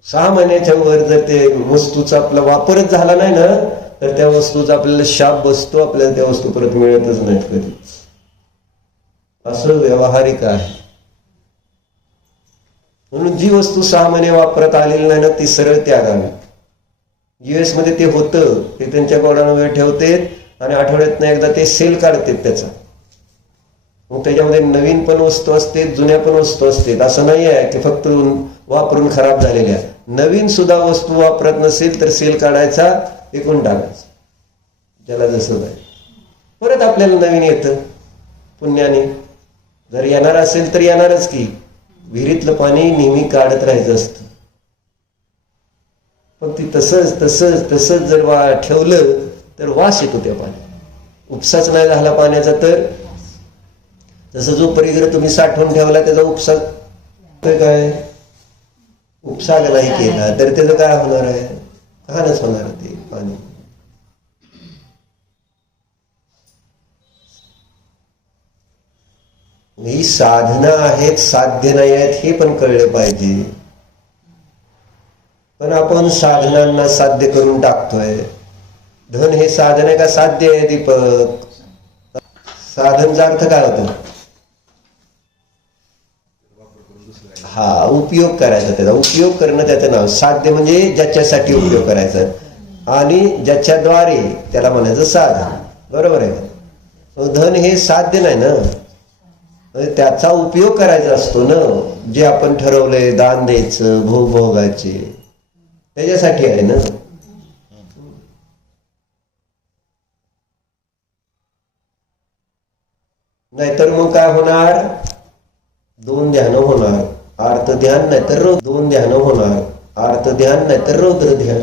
6 महिन्याच्या वर जर ते वस्तूचा आपला वापरच झाला नाही ना तर त्या वस्तूचा आपल्याला शाप बसतो, आपल्याला त्या वस्तू परत मिळतच नाहीत कधीच. असं व्यावहारिक आहे. म्हणून जी वस्तू 6 महिने वापरत आलेली नाही ना ती सरळ त्यागावी. US मध्ये ते होतं, ते त्यांच्या गोडानं वेळ ठेवते आणि आठवड्यातनं एकदा ते सेल काढतात त्याचा. मग त्याच्यामध्ये नवीन पण वस्तू असते, जुन्या पण वस्तू असते. असं नाही आहे की फक्त वापरून खराब झालेल्या, नवीन सुद्धा वस्तू वापरत नसेल तर सेल काढायचा, विकून टाकायचा, ज्याला जसं जाईल. परत आपल्याला नवीन येतं पुण्याने. जर येणार असेल तर येणारच की, विहिरीतलं पाणी नेहमी काढत राहायचं असतं. पण ती तसंच तसंच तसंच जर ठेवलं तर वास येतो त्या पाण्यात. उपसाच नाही झाला पाण्याचा तर, जसं जो परिग्रह तुम्ही साठवून ठेवला त्याचा उपसा काय, उपसा नाही केला तर त्याचं काय होणार आहे, घाणच होणार ते पाणी. ही साधनं आहेत, साध्य नाही आहेत हे पण कळलं पाहिजे. पण आपण साधनांना साध्य करून टाकतोय. धन हे साधन आहे का साध्य आहे दीपक? साधनचा अर्थ काय होतो? हा, उपयोग करायचा, त्याचा उपयोग करणं त्याचं नाव. साध्य म्हणजे ज्याच्यासाठी उपयोग करायचा आणि ज्याच्याद्वारे त्याला म्हणायचं साधन. बरोबर आहे. धन हे साध्य नाही ना, त्याचा उपयोग करायचा असतो ना. जे आपण ठरवलंय दान द्यायचं, भोग भोगायचे, त्याच्यासाठी आहे ना. नाहीतर मग काय होणार, 2 ध्यान होणार. आर्त ध्यान नाही तर दोन ध्यान होणार. आर्त ध्यान नाही तर रौद्र ध्यान.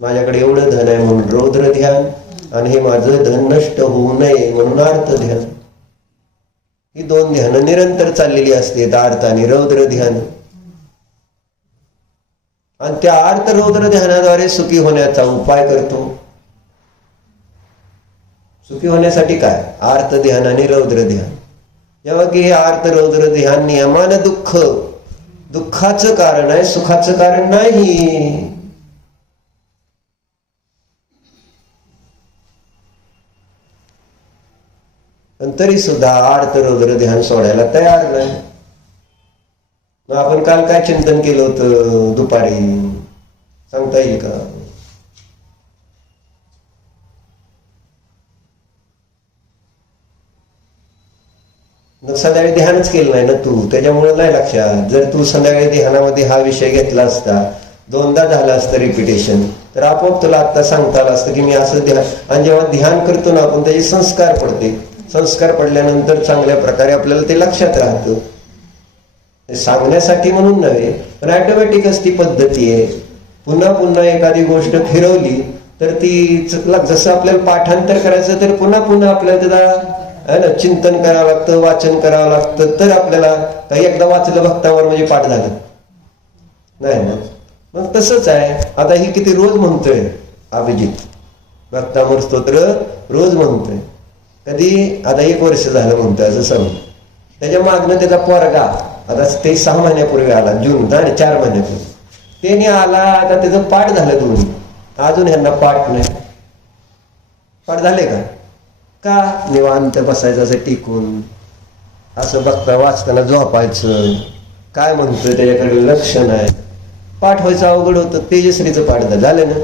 माझ्याकडे एवढं धन आहे म्हणून रौद्र ध्यान, आणि हे माझं धन नष्ट होऊ नये म्हणून आर्त ध्यान. ही 2 ध्यान निरंतर चाललेली असते, आर्त आणि रौद्र ध्यान. आणि त्या आर्त रौद्र ध्यानाद्वारे सुखी होण्याचा उपाय करतो. सुखी होण्यासाठी काय, आर्त ध्यान आणि रौद्र ध्यान. जेव्हा की हे आर्त रौद्र ध्यान नियमानं दुःखाचं कारण आहे, सुखाचं कारण नाही. पण तरी सुद्धा आर्त रौद्र ध्यान सोडायला तयार नाही. मग आपण काल काय चिंतन केलं होतं दुपारी, सांगता येईल का? मग संध्याकाळी ध्यानच केलं नाही ना तू, त्याच्यामुळे नाही लक्षात. जर तू संध्याकाळी ध्यानामध्ये हा विषय घेतला असता, 2दा झाला असतं रिपिटेशन, तर आपोआप तुला आता सांगता आलं असतं की मी असं ध्यान. आणि जेव्हा ध्यान करतो ना आपण, त्याचे संस्कार पडते. संस्कार पडल्यानंतर चांगल्या प्रकारे आपल्याला ते लक्षात राहतं. सांगण्यासाठी म्हणून नव्हे, पण ऑटोमॅटिकच ती पद्धती आहे. पुन्हा पुन्हा एखादी गोष्ट फिरवली तर ती जसं आपल्याला पाठांतर करायचं, तर पुन्हा पुन्हा आपल्याला त्याला चिंतन करावं लागतं, वाचन करावं लागतं. तर आपल्याला काही एकदा वाचलं भक्तावर म्हणजे पाठ झालं नाही ना. मग तसंच आहे. आता ही किती रोज म्हणतोय अभिजित, भक्तावर स्तोत्र रोज म्हणतोय. कधी आता 1 वर्ष झालं म्हणतोय असं समज. त्याच्या मागणं त्याचा पोरगा आता ते 6 महिन्यापूर्वी आला, जून 4 महिन्यापूर्वी त्याने आला. आता त्याचं पाठ झालं 2, अजून ह्यांना पाठ नाही. पाठ झाले का निवांत बसायचं असं टिकून, असं बघता वाचताना झोपायचं. काय म्हणतोय त्याच्याकडे लक्ष नाही. पाठ व्हायचं अवघड होतं. तेजश्रीचं पाठ झालं ना.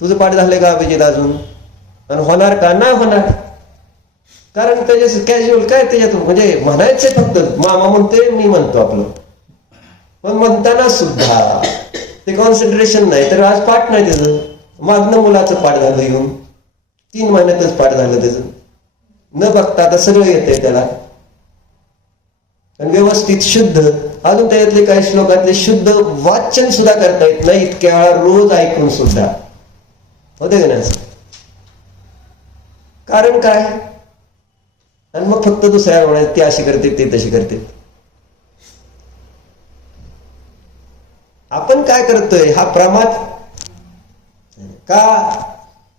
तुझं पाठ झालंय का अभिजित अजून? आणि होणार का? नाही होणार. कारण त्याच्या कॅज्युअल काय त्याच्यात म्हणजे म्हणायचंय फक्त, मामा म्हणते मी म्हणतो आपलं, पण म्हणताना सुद्धा ते कॉन्सन्ट्रेशन नाही. तर आज पाठ नाही त्याचं. मागणं मुलाचं पाठ झालं, येऊन 3 महिन्यातच पाठ झालं त्याचं. न बघता आता सगळं येतंय त्याला. आणि व्यवस्थित शुद्ध. अजून त्याच्यातले काही श्लोकातले शुद्ध वाचन सुद्धा करता येत नाही, इतक्या वेळा रोज ऐकून सुद्धा होते का नाही? कारण काय? आणि मग फक्त दुसऱ्या म्हणायचं ते अशी करते ते तशी करते. आपण काय करतोय हा प्रमाद का?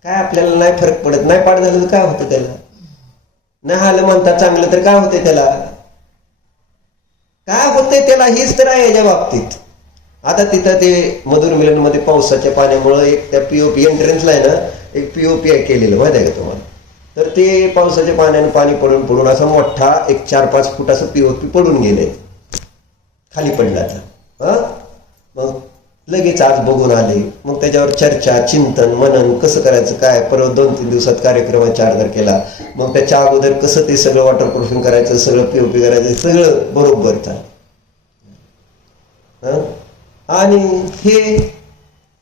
काय आपल्याला नाही फरक पडत. नाही पाठ झालं तर काय होतं त्याला? नाही आलं म्हणतात चांगलं तर काय होतंय त्याला? काय होतंय त्याला हेच तर आहे याच्या बाबतीत. आता तिथं ते मधुर मिलन मध्ये पावसाच्या पाण्यामुळे एक त्या पीओपी एंट्रन्सला आहे ना, एक पीओपी आहे केलेलं माहिती आहे का तुम्हाला? तर ते पावसाच्या पाण्याने पाणी पडून पडून असं मोठा एक 4-5 फूट असं पीओपी पडून गेले, खाली पडला तर. मग लगेच आज बघून आले. मग त्याच्यावर चर्चा, चिंतन, मनन कसं करायचं काय. परत 2-3 दिवसात कार्यक्रमाचा ऑर्डर केला. मग त्याच्या अगोदर कसं ते सगळं वॉटरप्रूफिंग करायचं, सगळं पीओपी करायचं, सगळं बरोबर चाल. आणि हे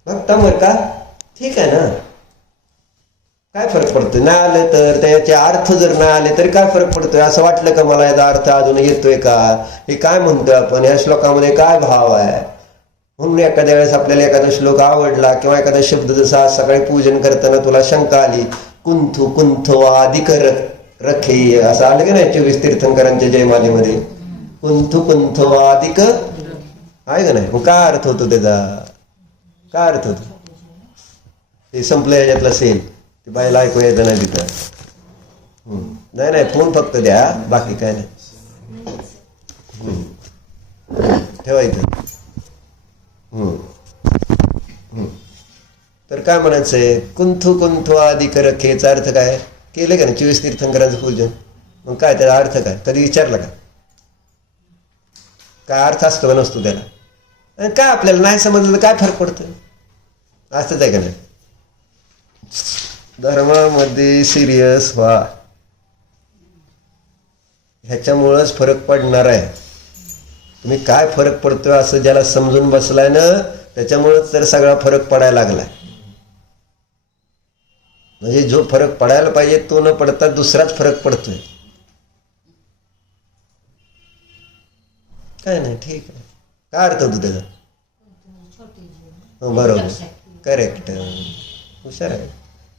भक्तांवर का ठीक आहे ना, काय फरक पडतोय? नाही आलं तर त्याचे अर्थ जर नाही आले तरी काय फरक पडतोय? असं वाटलं का मला याचा अर्थ अजून येतोय का? हे काय म्हणतोय आपण, या श्लोकामध्ये काय भाव आहे? म्हणून एखाद्या वेळेस आपल्याला एखादा श्लोक आवडला किंवा एखादा शब्द, जसा आज सकाळी पूजन करताना तुला शंका आली, कुंथू कुंथो अधिक रखे असं आलं की नाही 24 तीर्थंकरांच्या जयमालेमध्ये, कुंथू कुंथो अधिक आहे का नाही? मग काय अर्थ होतो त्याचा? काय अर्थ होतो? ते संपलं याच्यातलं सेल, ते बायला ऐकू यायचं नाही तिथं. नाही फोन फक्त द्या, बाकी काय नाही. ठेवायचं. तर काय म्हणायचंय? कुंथू कुंथू अधिक रखेचा अर्थ काय केलं का नाही? 24 तीर्थंकरांचं पूजन. मग काय त्याचा अर्थ काय? कधी विचारला का? काय अर्थ असतो का नसतो त्याला? आणि काय आपल्याला नाही समजलं तर काय फरक पडतो? असंच आहे का नाही? धर्मामध्ये सिरियस व्हा, ह्याच्यामुळंच फरक पडणार आहे. तुम्ही काय फरक पडतोय असं ज्याला समजून बसलाय ना, त्याच्यामुळेच तर सगळा फरक पडायला लागलाय. म्हणजे जो फरक पडायला पाहिजे तो न पडता दुसराच फरक पडतोय. काय नाही, ठीक आहे. काय अर्थ होतो त्याचा? बरोबर, करेक्ट, हुशार आहे.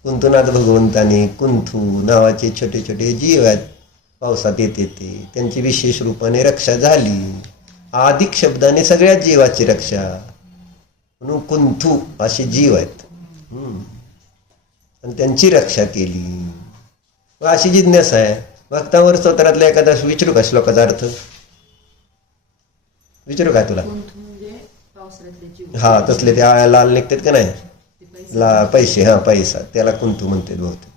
कुंथुनाथ भगवंताने कुंथू नावाचे छोटे छोटे जीव आहेत, पावसात येते ते, त्यांची विशेष रूपाने रक्षा झाली. अधिक शब्दाने सगळ्या जीवाची रक्षा, म्हणून कुंथू असे जीव आहेत आणि त्यांची रक्षा केली. अशी जिज्ञासा आहे. भक्तावर स्तोत्रातला एखादा विचारू का श्लोकाचा अर्थ? विचारू का तुला? हा, तसले ते आळ्या लाल निघतात का नाही, पैसे, हा पैसा, त्याला कुंथू म्हणते बहुतेक.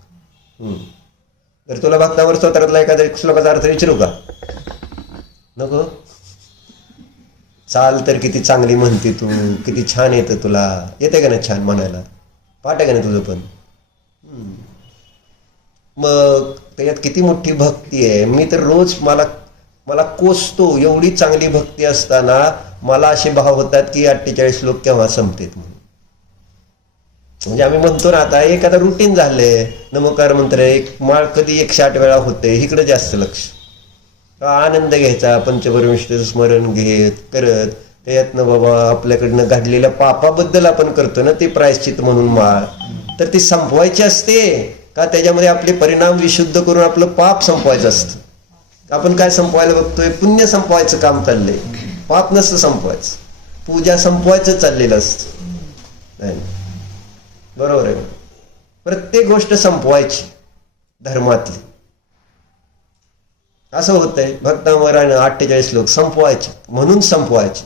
तर तुला भक्तावर स्तोत्रातला एखादा श्लोकाचा अर्थ विचारू का? नको? चाल तर किती चांगली म्हणते तू, किती छान येतं तुला. येते का नाही छान म्हणायला? पाठ आहे का नाही तुझं पण? मग त्याच्यात किती मोठी भक्ती आहे. मी तर रोज मला कोसतो, एवढी चांगली भक्ती असताना मला असे भाव होतात की 48 श्लोक केव्हा संपतेत म्हणून. म्हणजे आम्ही म्हणतो ना, आता एक आता रुटीन झालंय, नमोकार मंत्र एक माळ कधी 108 वेळा होते, इकडे जास्त लक्ष. आनंद घ्यायचा, पंचपरमेश्वर स्मरण घेत करत, त्यातनं बाबा आपल्याकडनं घडलेल्या पापाबद्दल आपण करतो ना ते प्रायश्चित म्हणून माळ, तर ती संपवायची असते का त्याच्यामध्ये आपले परिणाम विशुद्ध करून आपलं पाप संपवायचं असतं? आपण काय संपवायला बघतोय? पुण्य संपवायचं काम चाललंय, पाप नसतं संपवायचं. पूजा संपवायचं चाललेलं असतं. बरोबर आहे. प्रत्येक गोष्ट संपवायची धर्मातली. असं होतंय भक्तांवर 48 श्लोक संपवायचे म्हणून संपवायचे,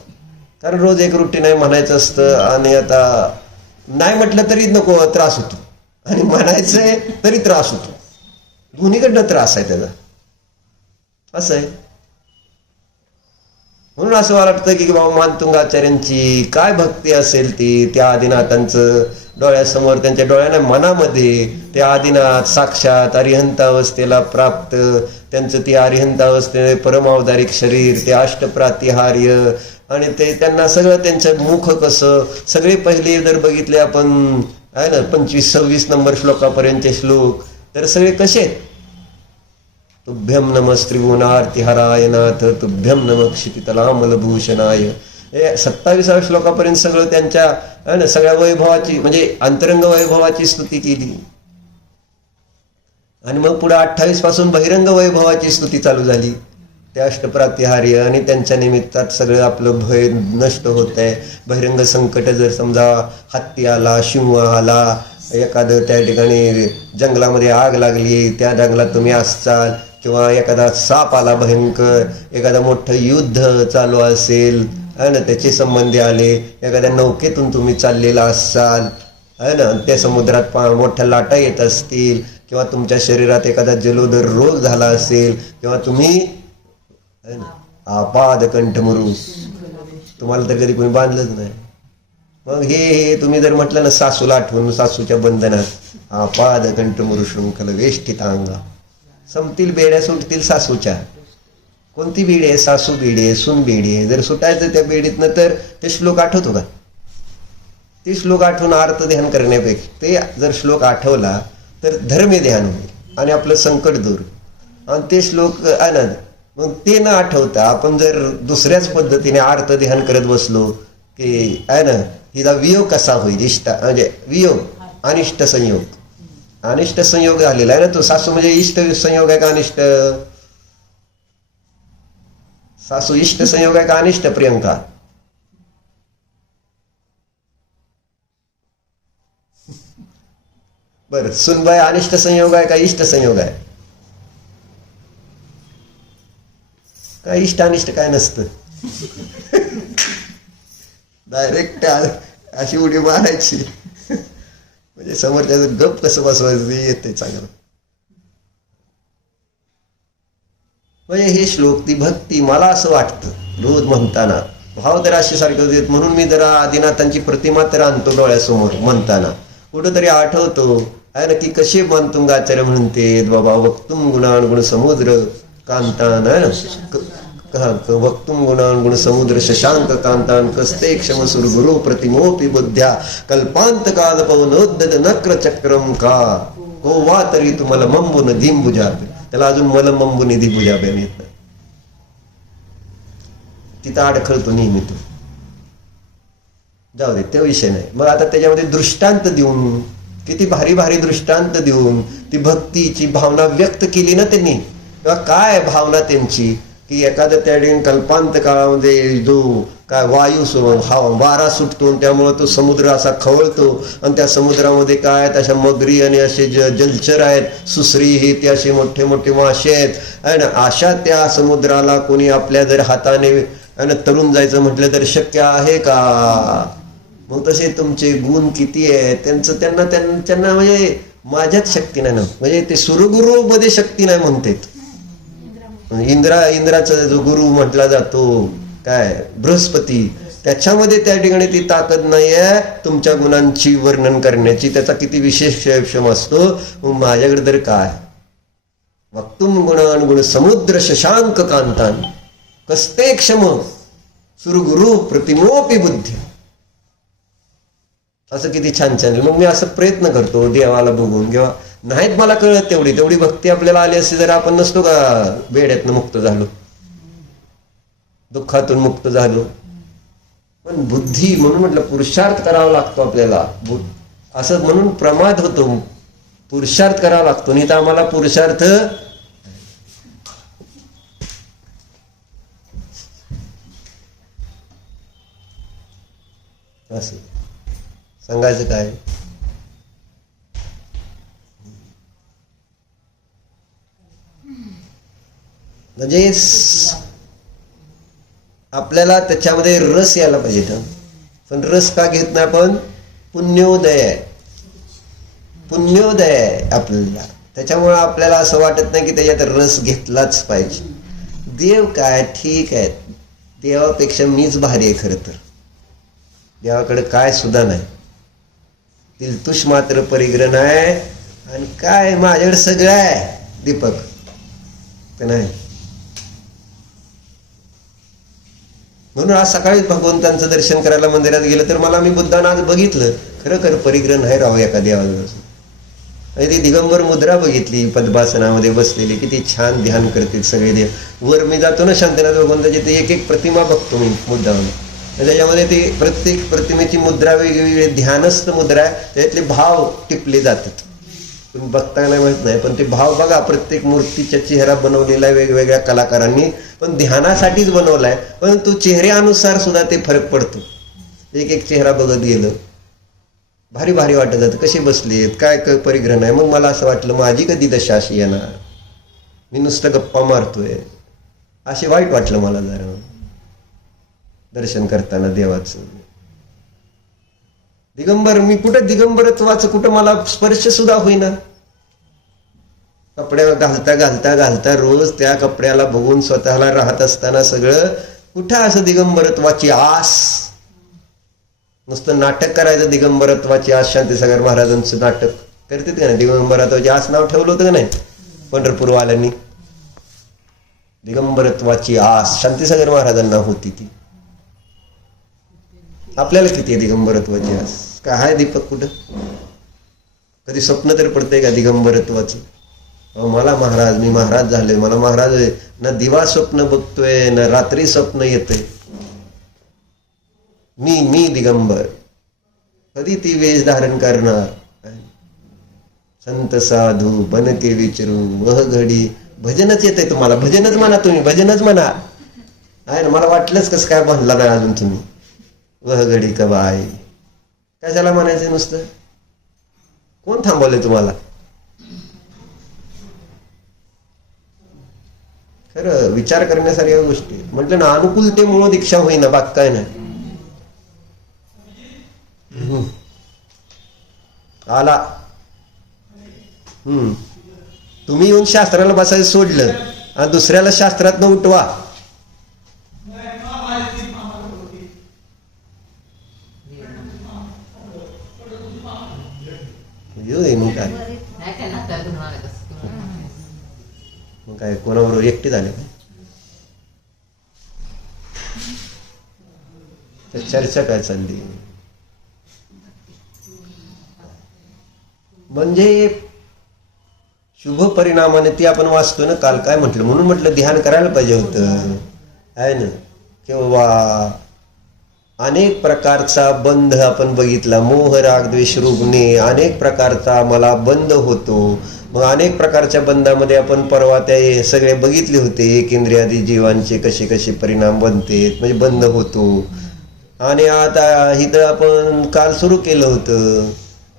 कारण रोज एक रुटीन आहे म्हणायचं असतं. आणि आता नाही म्हटलं तरी नको, त्रास होतो, आणि म्हणायचंय तरी त्रास होतो. दोन्हीकडनं त्रास आहे त्याचा. असं आहे. म्हणून असं मला वाटतं की बाबा मानतुंगाचार्यांची काय भक्ती असेल ती, त्या आदिनाथांचं डोळ्यासमोर, त्यांच्या डोळ्याने मनामध्ये ते आदिनाथ साक्षात अरिहंतावस्थेला प्राप्त, त्यांचं ती अरिहंतावस्थे परमावधारिक शरीर, ते अष्टप्रातिहार्य, आणि ते त्यांना सगळं त्यांचं मुख कसं, सगळे पहिले जर बघितले आपण आहे ना 25-26 नंबर श्लोकापर्यंतचे श्लोक, तर सगळे कसे आहेत? तुभ्यम नम त्रिभुवनार्तिहराय नाथ तुभ्यम नम क्षितितलामलभूषणाय. हे 27व्या श्लोकापर्यंत सगळं त्यांच्या सगळ्या वैभवाची म्हणजे अंतरंग वैभवाची स्तुती केली. आणि मग पुढे 28 पासून बहिरंग वैभवाची स्तुती चालू झाली. त्या अष्टप्रातिहार्य आणि त्यांच्या निमित्तात सगळं आपलं भय नष्ट होत आहे. बहिरंग संकट जर समजा हत्ती आला, सिंह आला, एखादं त्या ठिकाणी जंगलामध्ये आग लागली, त्या जंगलात तुम्ही असचाल, किंवा एखादा साप आला भयंकर, एखादं मोठं युद्ध चालू असेल आणि त्याचे संबंधी आले, एखाद्या नौकेतून तुम्ही चाललेला असाल है ना, त्या समुद्रात मोठ्या लाटा येत असतील, किंवा तुमच्या शरीरात एखादा जलोदर रोग झाला असेल, किंवा तुम्ही आपाद कंठमरू, तुम्हाला तर कधी कोणी बांधलंच नाही. मग हे तुम्ही जर म्हटलं ना सासूला आठवून, सासूच्या बंधनात आपाद कंठमरू शृंखल वेष्टितांगा, संपतील बेड्या सुटतील सासूच्या. कोणती बेडी आहे? सासू बेडी आहे, सून बेडी आहे. जर सुटायचं त्या बेडीतनं तर ते श्लोक आठवतो का? ते श्लोक आठवून अर्थ ध्यान करण्यापेक्षा ते जर श्लोक आठवला तर धर्मे ध्यान होईल आणि आपलं संकट दूर. आणि ते श्लोक आनंद मग ते न आठवता आपण जर दुसऱ्याच पद्धतीने अर्थ ध्यान करत बसलो की आहे ना, हिला वियोग कसा होईल, इष्ट म्हणजे वियोग, अनिष्ट संयोग, अनिष्ट संयोग झालेला आहे ना तो. सासू म्हणजे इष्ट संयोग आहे का अनिष्ट? सासू इष्ट संयोग आहे का अनिष्ट? प्रियंका बर, सुनबाई अनिष्ट संयोग आहे का इष्ट संयोग आहे? काय इष्ट अनिष्ट काय नसतं. डायरेक्ट अशी उडी मारायची म्हणजे समोरच्याचं गप कसं बसवायचं येते चांगलं. म्हणजे हे श्लोक, ती भक्ती, मला असं वाटतं रोज म्हणताना भाव तर असे सारखे होते. म्हणून मी जरा आदिनाथांची प्रतिमा तर आणतो डोळ्यासमोर म्हणताना, कुठंतरी आठवतो आहे ना की कसे मानतुंगाचार्य म्हणते बाबा, वक्तुम गुणानुगुण समुद्र कांतान, वक्तुम गुणानुगुण समुद्र शशांक कांतान, कस्ते क्षम सुरगुरु प्रतिमोपि बुद्ध्या कल्पांत काल पवनोद्दत नक्र चक्रम का को वा तरी तुम्हाला मंबू नदीम बुजाबे. त्याला अजून मला मंबू निधी बुजाबे येत नाही, तिथं अडखळतो नेहमी तो. जाऊ दे, तो विषय नाही. मग आता त्याच्यामध्ये दृष्टांत देऊन, किती भारी भारी दृष्टांत देऊन ती भक्तीची भावना व्यक्त केली ना त्यांनी. किंवा काय भावना त्यांची की एखाद्या त्या ठिकाणी कल्पांत काळामध्ये जो काय वायू वारा सुटतो, त्यामुळे तो समुद्र असा खवळतो, आणि त्या समुद्रामध्ये काय तशा मगरी आणि असे जलचर आहेत, सुसरी हे ते असे मोठे मोठे मासे आहेत. आणि अशा त्या समुद्राला कोणी आपल्या जर हाताने आणि तरुण जायचं म्हटलं तर शक्य आहे का? मग तसे तुमचे गुण किती आहेत त्यांचं, त्यांना म्हणजे माझ्यात शक्ती नाही ना, म्हणजे ते सुरगुरु मध्ये शक्ती नाही म्हणतात. इंद्राचा जो गुरु म्हटला जातो काय बृहस्पती, त्याच्यामध्ये त्या ठिकाणी ती ताकद नाही आहे तुमच्या गुणांची वर्णन करण्याची. त्याचा किती विशेष क्षम असतो. माझ्याकडे तर काय, वक्तुम गुणानुगुण समुद्र शशांक कांतान कस्ते क्षम सुरगुरु प्रतिमोपि बुद्धी. असं किती छान छान. मग मी असं प्रयत्न करतो देवाला बघून, किंवा नाहीत मला कळत तेवढी भक्ती आपल्याला आली असते जर आपण नसतो का बेड्यातनं मुक्त झालो, दुःखातून मुक्त झालो. पण बुद्धी म्हणून म्हटलं पुरुषार्थ करावा लागतो आपल्याला, असं म्हणून प्रमाद होतो. पुरुषार्थ करावा लागतो, नाही तर आम्हाला पुरुषार्थ असं सांगायचं काय. म्हणजे आपल्याला त्याच्यामध्ये रस यायला पाहिजे. पण रस का घेत नाही आपण? पुण्योदय आहे, पुण्योदय आहे आपल्याला. त्याच्यामुळे आपल्याला असं वाटत नाही की त्याच्यात रस घेतलाच पाहिजे. देव काय ठीक आहे, देवापेक्षा मीच भारी आहे खरं तर. देवाकडे काय सुद्धा नाही, दिलतुष मात्र परिग्रह आहे. आणि काय माझ्याकडे सगळं आहे दीपक ते नाही. म्हणून आज सकाळी भगवंतांचं दर्शन करायला मंदिरात गेलं तर मला, मी बुद्धांना आज बघितलं, खरं परिग्रह नाही राहू एका देवाजवळ. आणि ती दिगंबर मुद्रा बघितली पद्मासनामध्ये बसलेली, किती छान ध्यान करतील सगळे देव. वर मी जातो ना शांतीनाथ भगवंताची, ते एक एक प्रतिमा बघतो मी मुद्दाम. त्याच्यामध्ये ती प्रत्येक प्रतिमेची मुद्रा वेगवेगळी ध्यानस्थ मुद्रा आहे, त्यातले भाव टिपले जातात. तुम्ही बघता नाही माहित नाही, पण ते भाव बघा. प्रत्येक मूर्तीच्या चेहरा बनवलेला आहे वेगवेगळ्या कलाकारांनी, पण ध्यानासाठीच बनवलाय. परंतु चेहऱ्यानुसार सुद्धा ते फरक पडतो. एक एक चेहरा बघत गेलं, भारी भारी वाटत जातं. कसे बसलेत, काय परिग्रहण आहे. मग मला असं वाटलं माझी कधी दशा अशी येणार, मी नुसतं गप्पा मारतोय, असे वाईट वाटलं मला जरा दर्शन करताना देवाचं. दिगंबर मी कुठं दिगंबरत्वाचं कुठं मला स्पर्श सुद्धा होईना. कपड्या घालता घालता घालता रोज त्या कपड्याला बघून स्वतःला राहत असताना सगळं कुठं असं दिगंबरत्वाची आस. नुसतं नाटक करायचं दिगंबरत्वाची आस. शांतीसागर महाराजांचं नाटक करते का नाही, दिगंबरत्वाची आस नाव ठेवलं होतं का नाही पंढरपूरवाल्यांनी. दिगंबरत्वाची आस शांतीसागर महाराजांना होती ती. आपल्याला किती आहे दिगंबरत्वाची आस? काय आहे दीपक कुठं? कधी स्वप्न तरी पडतंय का दिगंबरत्वाचं? मला महाराज, मी महाराज झालोय, मला महाराज आहे ना. दिवा स्वप्न बघतोय ना रात्री स्वप्न येतंय. मी दिगंबर. कधी ती वेश धारण करणार? संत साधू बनके विचारू वह घडी. भजनच येतंय तुम्हाला, भजनच म्हणा तुम्ही, भजनच म्हणा. आहे ना, मला वाटलंच कसं काय म्हणला नाही अजून तुम्ही. वह घडी कवा आहे, कशाला म्हणायचं नुसतं? कोण थांबवलंय तुम्हाला? खरं विचार करण्यासारख्या गोष्टी. म्हटलं ना, अनुकूलतेमुळं दीक्षा होईना, बाग काय नाही. आला तुम्ही येऊन शास्त्राला बसायचं सोडलं आणि दुसऱ्याला शास्त्रात न उठवा. मग काय कोणाबरोबर एकटे झाले काय? चर्चा काय चालली? म्हणजे शुभ परिणामाने ती आपण वाचतो ना. काल काय म्हटलं, म्हणून म्हटलं ध्यान करायला पाहिजे होतं, आहे ना. किंवा अनेक प्रकारचा बंध आपण बघितला. मोह राग द्वेष रूपने अनेक प्रकारचा मला बंध होतो. मग अनेक प्रकारच्या बंधामध्ये आपण परवा ते सगळे बघितले होते. एक इंद्रियादी जीवांचे कसे कसे परिणाम बनते, म्हणजे बंध होतो. आणि आता इथं आपण काल सुरू केलं होतं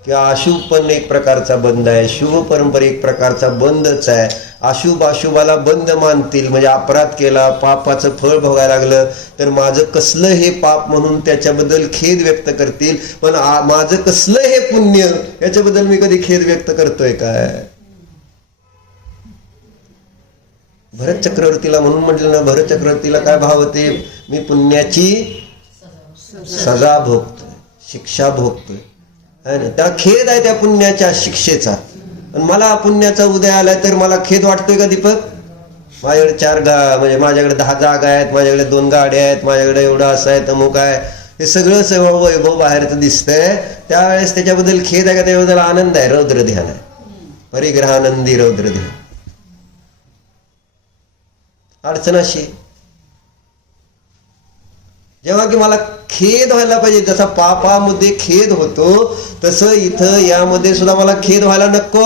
की अशुभ पण एक प्रकारचा बंध आहे, शुभ परंपरा एक प्रकारचा बंधच आहे. अशुभ अशुभाला बंध मानतील, म्हणजे अपराध केला, पापाचं फळ भोगायला लागलं तर माझं कसलं हे पाप म्हणून त्याच्याबद्दल खेद व्यक्त करतील. पण माझं कसलं हे पुण्य याच्याबद्दल मी कधी खेद व्यक्त करतोय काय? भरत चक्रवर्तीला म्हणून म्हटलं ना, भरत चक्रवर्तीला काय भाव होते? मी पुण्याची सजा भोगतोय, शिक्षा भोगतोय, है ना. त्या खेद आहे त्या पुण्याच्या शिक्षेचा. आणि मला पुण्याचा उदय आलाय तर मला खेद वाटतोय का दीपक? माझ्याकडे म्हणजे माझ्याकडे 10 जागा आहेत, माझ्याकडे 2 गाड्या आहेत, माझ्याकडे एवढं असं आहे तमुक आहे, हे सगळं सगळं वैभव बाहेरचं दिसतंय. त्यावेळेस त्याच्याबद्दल खेद आहे का? त्याबद्दल आनंद आहे. रौद्र ध्यान आहे, परिग्रहानंदी रौद्र ध्यान. अडचण अशी जेव्हा की मला खेद व्हायला पाहिजे, जसा पापामध्ये खेद होतो तसं इथं यामध्ये सुद्धा मला खेद व्हायला नको.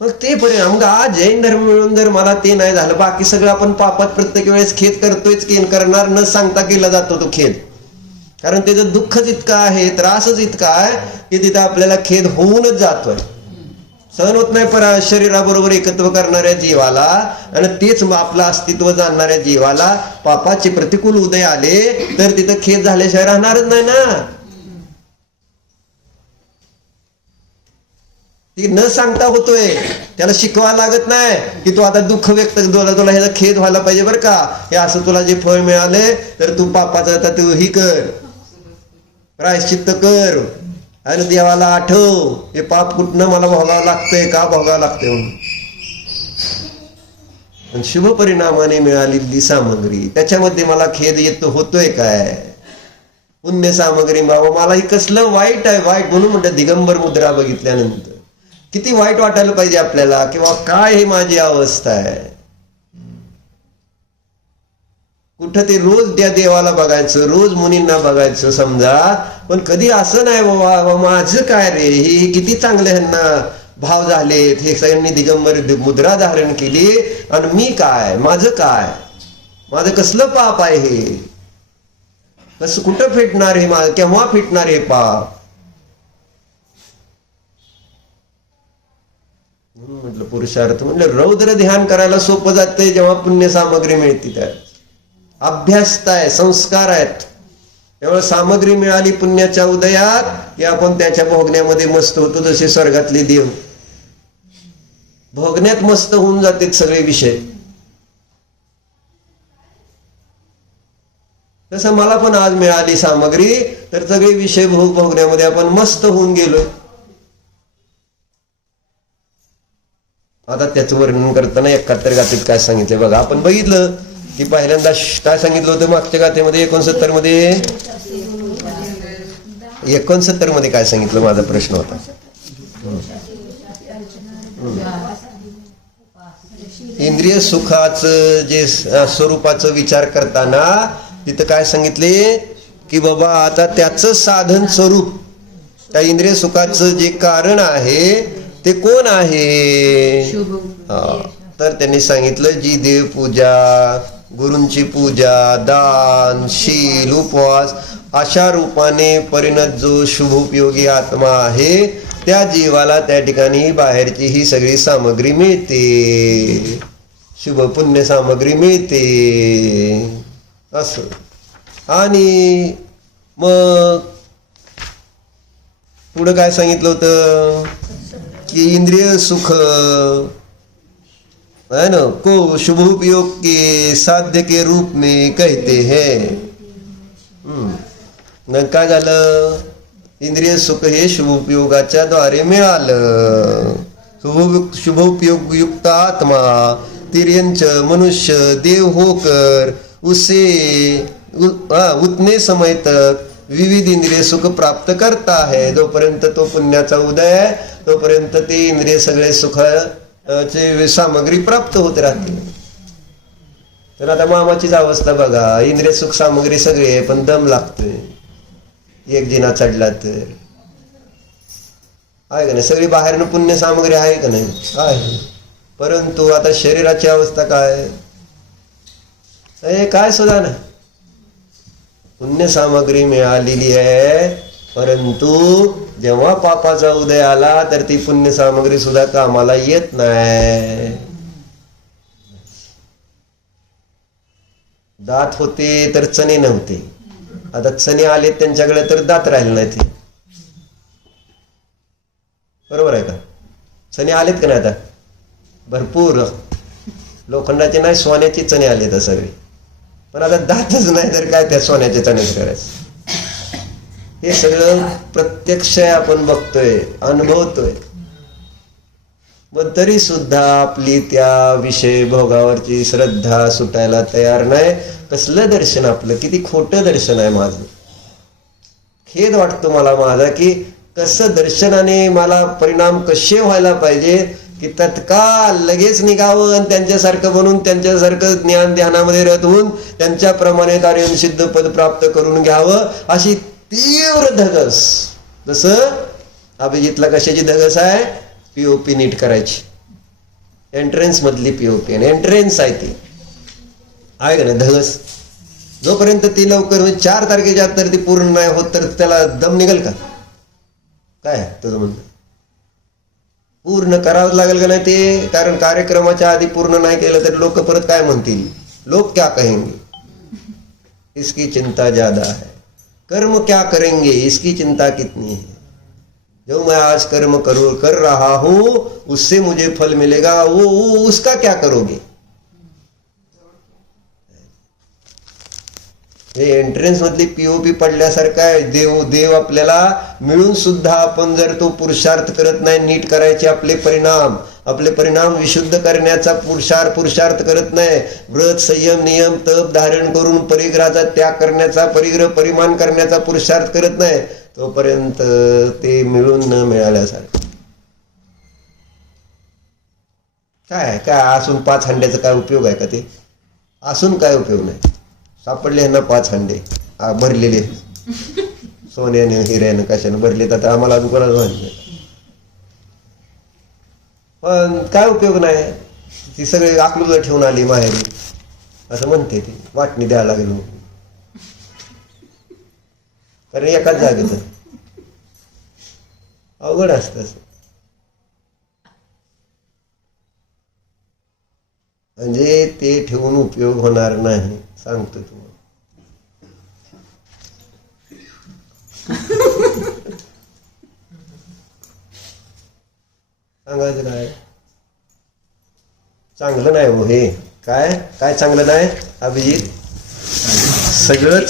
मग ते परिणाम. मग आज जैन धर्म मिळून जर मला ते नाही झालं, बाकी सगळं आपण पापात प्रत्येक वेळेस खेद करतोयच की, करणार न सांगता केला जातो तो खेद. कारण त्याचं दुःखच इतकं आहे, त्रासच इतका आहे की तिथं आपल्याला खेद होऊनच जातोय. सहन होत नाही शरीराबरोबर एकत्व करणाऱ्या जीवाला आणि तेच आपलं अस्तित्व जाणणाऱ्या जीवाला पापाचे प्रतिकूल उदय आले तर तिथं खेद झाल्याशिवाय राहणारच नाही ना. ती न सांगता होतोय, त्याला शिकवा लागत नाही की तू आता दुःख व्यक्त, तुला ह्याचा खेद व्हायला पाहिजे बरं का, हे असं तुला जे फळ मिळाले तर तू पापाचं आता तू ही कर, प्रायश्चित्त कर आणि देवाला आठव हे पाप कुठनं मला भोगावं लागतंय, का भोगावं लागतंय म्हणून. शुभ परिणामाने मिळालेली सामग्री त्याच्यामध्ये मला खेद येतो होतोय काय? पुण्य सामग्री बाबा मला ही कसलं वाईट आहे, वाईट म्हणून म्हणतात दिगंबर मुद्रा बघितल्यानंतर किती वाईट वाटायला पाहिजे आपल्याला, किंवा काय हे माझी अवस्था आहे. कुठं ते रोज त्या देवाला बघायचं, रोज मुनींना बघायचं समजा, पण कधी असं नाही बाबा माझं काय रे, हे किती चांगले ह्यांना भाव झालेत, हे सगळ्यांनी दिगंबर मुद्रा धारण केली, आणि मी काय, माझं काय, माझं कसलं पाप आहे हे, कसं कुठं फिटणार हे, माझं केव्हा फिटणार हे पाप. म्हटलं पुरुषार्थ म्हटलं रौद्र ध्यान करायला सोपं जातंय जेव्हा पुण्य सामग्री मिळते. त्यात अभ्यासता आहे, संस्कार आहेत. त्यामुळे सामग्री मिळाली पुण्याच्या उदयात की आपण त्याच्या भोगण्यामध्ये मस्त होतो. जसे स्वर्गातले देव भोगण्यात मस्त होऊन जातात सगळे विषय. तसं मला पण आज मिळाली सामग्री तर सगळे विषय भोगण्यामध्ये आपण मस्त होऊन गेलो. आता त्याचं वर्णन करताना 71 गाथेत काय सांगितले बघा. आपण बघितलं की पहिल्यांदा काय सांगितलं होतं मागच्या गाथेमध्ये 69 मध्ये 69 मध्ये काय सांगितलं, माझा प्रश्न होता. इंद्रिय सुखाचं जे स्वरूपाचं विचार करताना तिथं काय सांगितले की बाबा आता त्याचं साधन स्वरूप, त्या इंद्रिय सुखाचं जे कारण आहे ते कोण आहे. तर त्यांनी सांगितलं जी देवपूजा, गुरूंची पूजा, दान, शील, उपवास अशा रूपाने परिणत जो शुभोपयोगी आत्मा आहे त्या जीवाला त्या ठिकाणी बाहेरची ही सगळी सामग्री मिळते, शुभ पुण्य सामग्री मिळते असं. आणि मग पुढं काय सांगितलं होतं कि इंद्रिय सुख है ना को शुभोपयोग के साध्य के रूप में कहते हैं. मग काय झालं, इंद्रिय सुख हे शुभोपयोगाच्या द्वारे मिळालं. शुभोपयोग युक्त आत्मा तिर्यंच मनुष्य देव होकर उसे उतने समय तक विविध इंद्रिय सुख प्राप्त करता है. जोपर्यंत तो पुण्याचा उदय आहे तोपर्यंत ते इंद्रिय सगळे सुखाचे सामग्री प्राप्त होत राहते. तर आता मामाचीच अवस्था बघा, इंद्रिय सुख सामग्री सगळी आहे पण दम लागतोय. एक जिना चढला तर आहे का नाही, सगळी बाहेरनं पुण्य सामग्री आहे का नाही आहे, परंतु आता शरीराची अवस्था काय, काय सुद्धा नाही. पुण्य सामग्री मिळालेली आहे परंतु जेव्हा पापाचा उदय आला तर ती पुण्य सामग्री सुद्धा कामाला येत नाही. दात होते तर चणे नव्हते, आता चणे आले त्यांच्याकडे तर दात राहिले नाही. ते बरोबर आहे का, चणे आलेत का नाही आता भरपूर, लोखंडाचे नाही सोन्याचे चणे आले तर सगळे, पण आता दातच नाही तर काय त्या सोन्याचे चणे करायचं. हे सगळं प्रत्यक्ष आपण बघतोय, अनुभवतोय, पण तरी सुद्धा आपली त्या विषय भोगावरची श्रद्धा सुटायला तयार नाही. कसलं दर्शन आपलं, किती खोटं दर्शन आहे माझं. खेद वाटतो मला माझा की कसं दर्शनाने मला परिणाम कसे व्हायला पाहिजे की तत्काळ लगेच निघावं आणि त्यांच्यासारखं बनून त्यांच्यासारखं ज्ञान ध्यानामध्ये रत होऊन त्यांच्याप्रमाणे कार्यसिद्ध पद प्राप्त करून घ्यावं अशी तीव्र धगस. जसं अभिजितला कशाची धगस आहे, पीओपी नीट करायची, एंट्रन्स मधली पीओपी एंट्रन्स आहे ती आहे का नाही धगस. जोपर्यंत ती लवकर 4 तारखेच्या तर ती पूर्ण नाही होत तर त्याला दम निघेल का, काय तुझं म्हणणं, पूर्ण करावं लागेल का नाही ते. कारण कार्यक्रमाच्या आधी पूर्ण नाही केलं तर लोक परत काय म्हणतील, लोग क्या कहेंगे, इसकी चिंता ज्यादा है. कर्म क्या करेंगे इसकी चिंता कितनी है. जो मैं आज कर्म कर रहा हूं उससे मुझे फल मिलेगा, वो उसका क्या करोगे. हे एंट्रन्स मधली पीओपी पडल्यासारखं आहे. देव आपल्याला मिळून सुद्धा आपण जर तो पुरुषार्थ करत नाही, नीट करायचे आपले परिणाम विशुद्ध करण्याचा पुरुषार्थ करत नाही, व्रत संयम नियम तप धारण करून परिग्रहाचा त्याग करण्याचा, परिग्रह परिमान करण्याचा पुरुषार्थ करत नाही, तोपर्यंत ते मिळून न मिळाल्यासारखं. काय असून 5 हंड्याचा काय उपयोग आहे का? ते असून काय उपयोग नाही. सापडले ह्यांना 5 हंडे भरलेले सोन्याने हिऱ्यानं कशाने भरले, तर आम्हाला दुकानात माहिती, पण काय उपयोग नाही. ती सगळी आकलूज ठेवून आली माहेरी असं म्हणते. ती वाटणी द्यायला लागेल कारण एकाच जागेच अवघड असतं. म्हणजे ते ठेवून उपयोग होणार नाही, सांगतो तुम्हाला. सांगायचं काय? चांगलं नाही हो हे. काय चांगलं नाही अभिजित? सगळं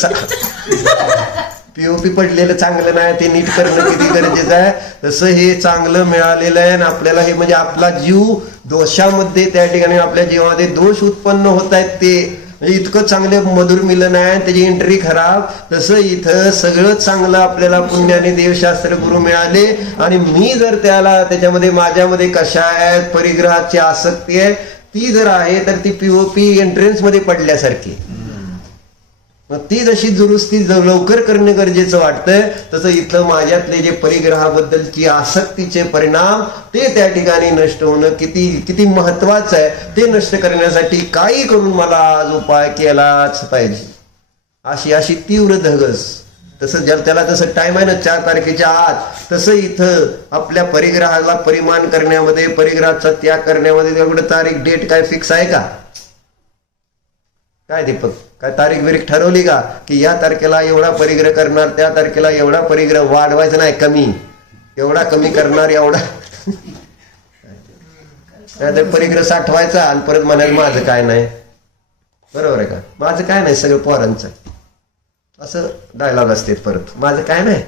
पीओपी पडलेलं चांगलं नाही, ते नीट करणं किती गरजेचं आहे. तसं हे चांगलं मिळालेलं आहे आणि आपल्याला हे म्हणजे आपला जीव दोषामध्ये त्या ठिकाणी आपल्या जीवामध्ये दोष उत्पन्न होत आहेत. ते म्हणजे इतकं चांगले मधुर मिलन आहे, त्याची एंट्री खराब. तसं इथं सगळं चांगलं आपल्याला पुण्याने देवशास्त्र गुरु मिळाले आणि मी जर त्याच्यामध्ये माझ्यामध्ये कशा आहेत परिग्रहाची आसक्ती आहे ती जर आहे तर ती पीओपी एंट्रन्स मध्ये पडल्यासारखी. मग ती जशी दुरुस्ती लवकर करणे गरजेचं वाटतंय, तसं इथलं माझ्यातले जे परिग्रहाबद्दलची आसक्तीचे परिणाम ते त्या ठिकाणी नष्ट होणं किती महत्वाचं आहे. ते नष्ट करण्यासाठी काही करून मला आज उपाय केलाच पाहिजे, अशी तीव्र धगस. तसं जर त्याला जसं टाइम आहे ना 4 तारखेच्या आत, तसं इथं आपल्या परिग्रहाला परिमान करण्यामध्ये, परिग्रहाचा त्याग करण्यामध्ये एवढं तारीख डेट काय फिक्स आहे का? काय दीपक, काय तारीख बिरीख ठरवली का की या तारखेला एवढा परिग्रह करणार, त्या तारखेला एवढा परिग्रह वाढवायचा नाही, एवढा कमी करणार, एवढा नाहीतर परिग्रह साठवायचा आणि परत म्हणाल माझं काय नाही. बरोबर आहे का? माझं काय नाही, सगळं पोरांचं असं डायलॉग असते. परत माझं काय नाही,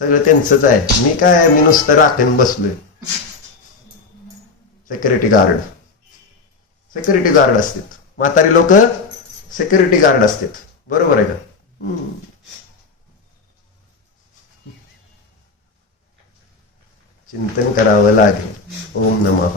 सगळं त्यांचंच आहे. मी काय, मी नुसतं राखून बसलोय. सिक्युरिटी गार्ड असतात. म्हातारी लोक सिक्युरिटी गार्ड असतात. बरोबर आहे का? चिंतन करावं लागेल. ओम नमः.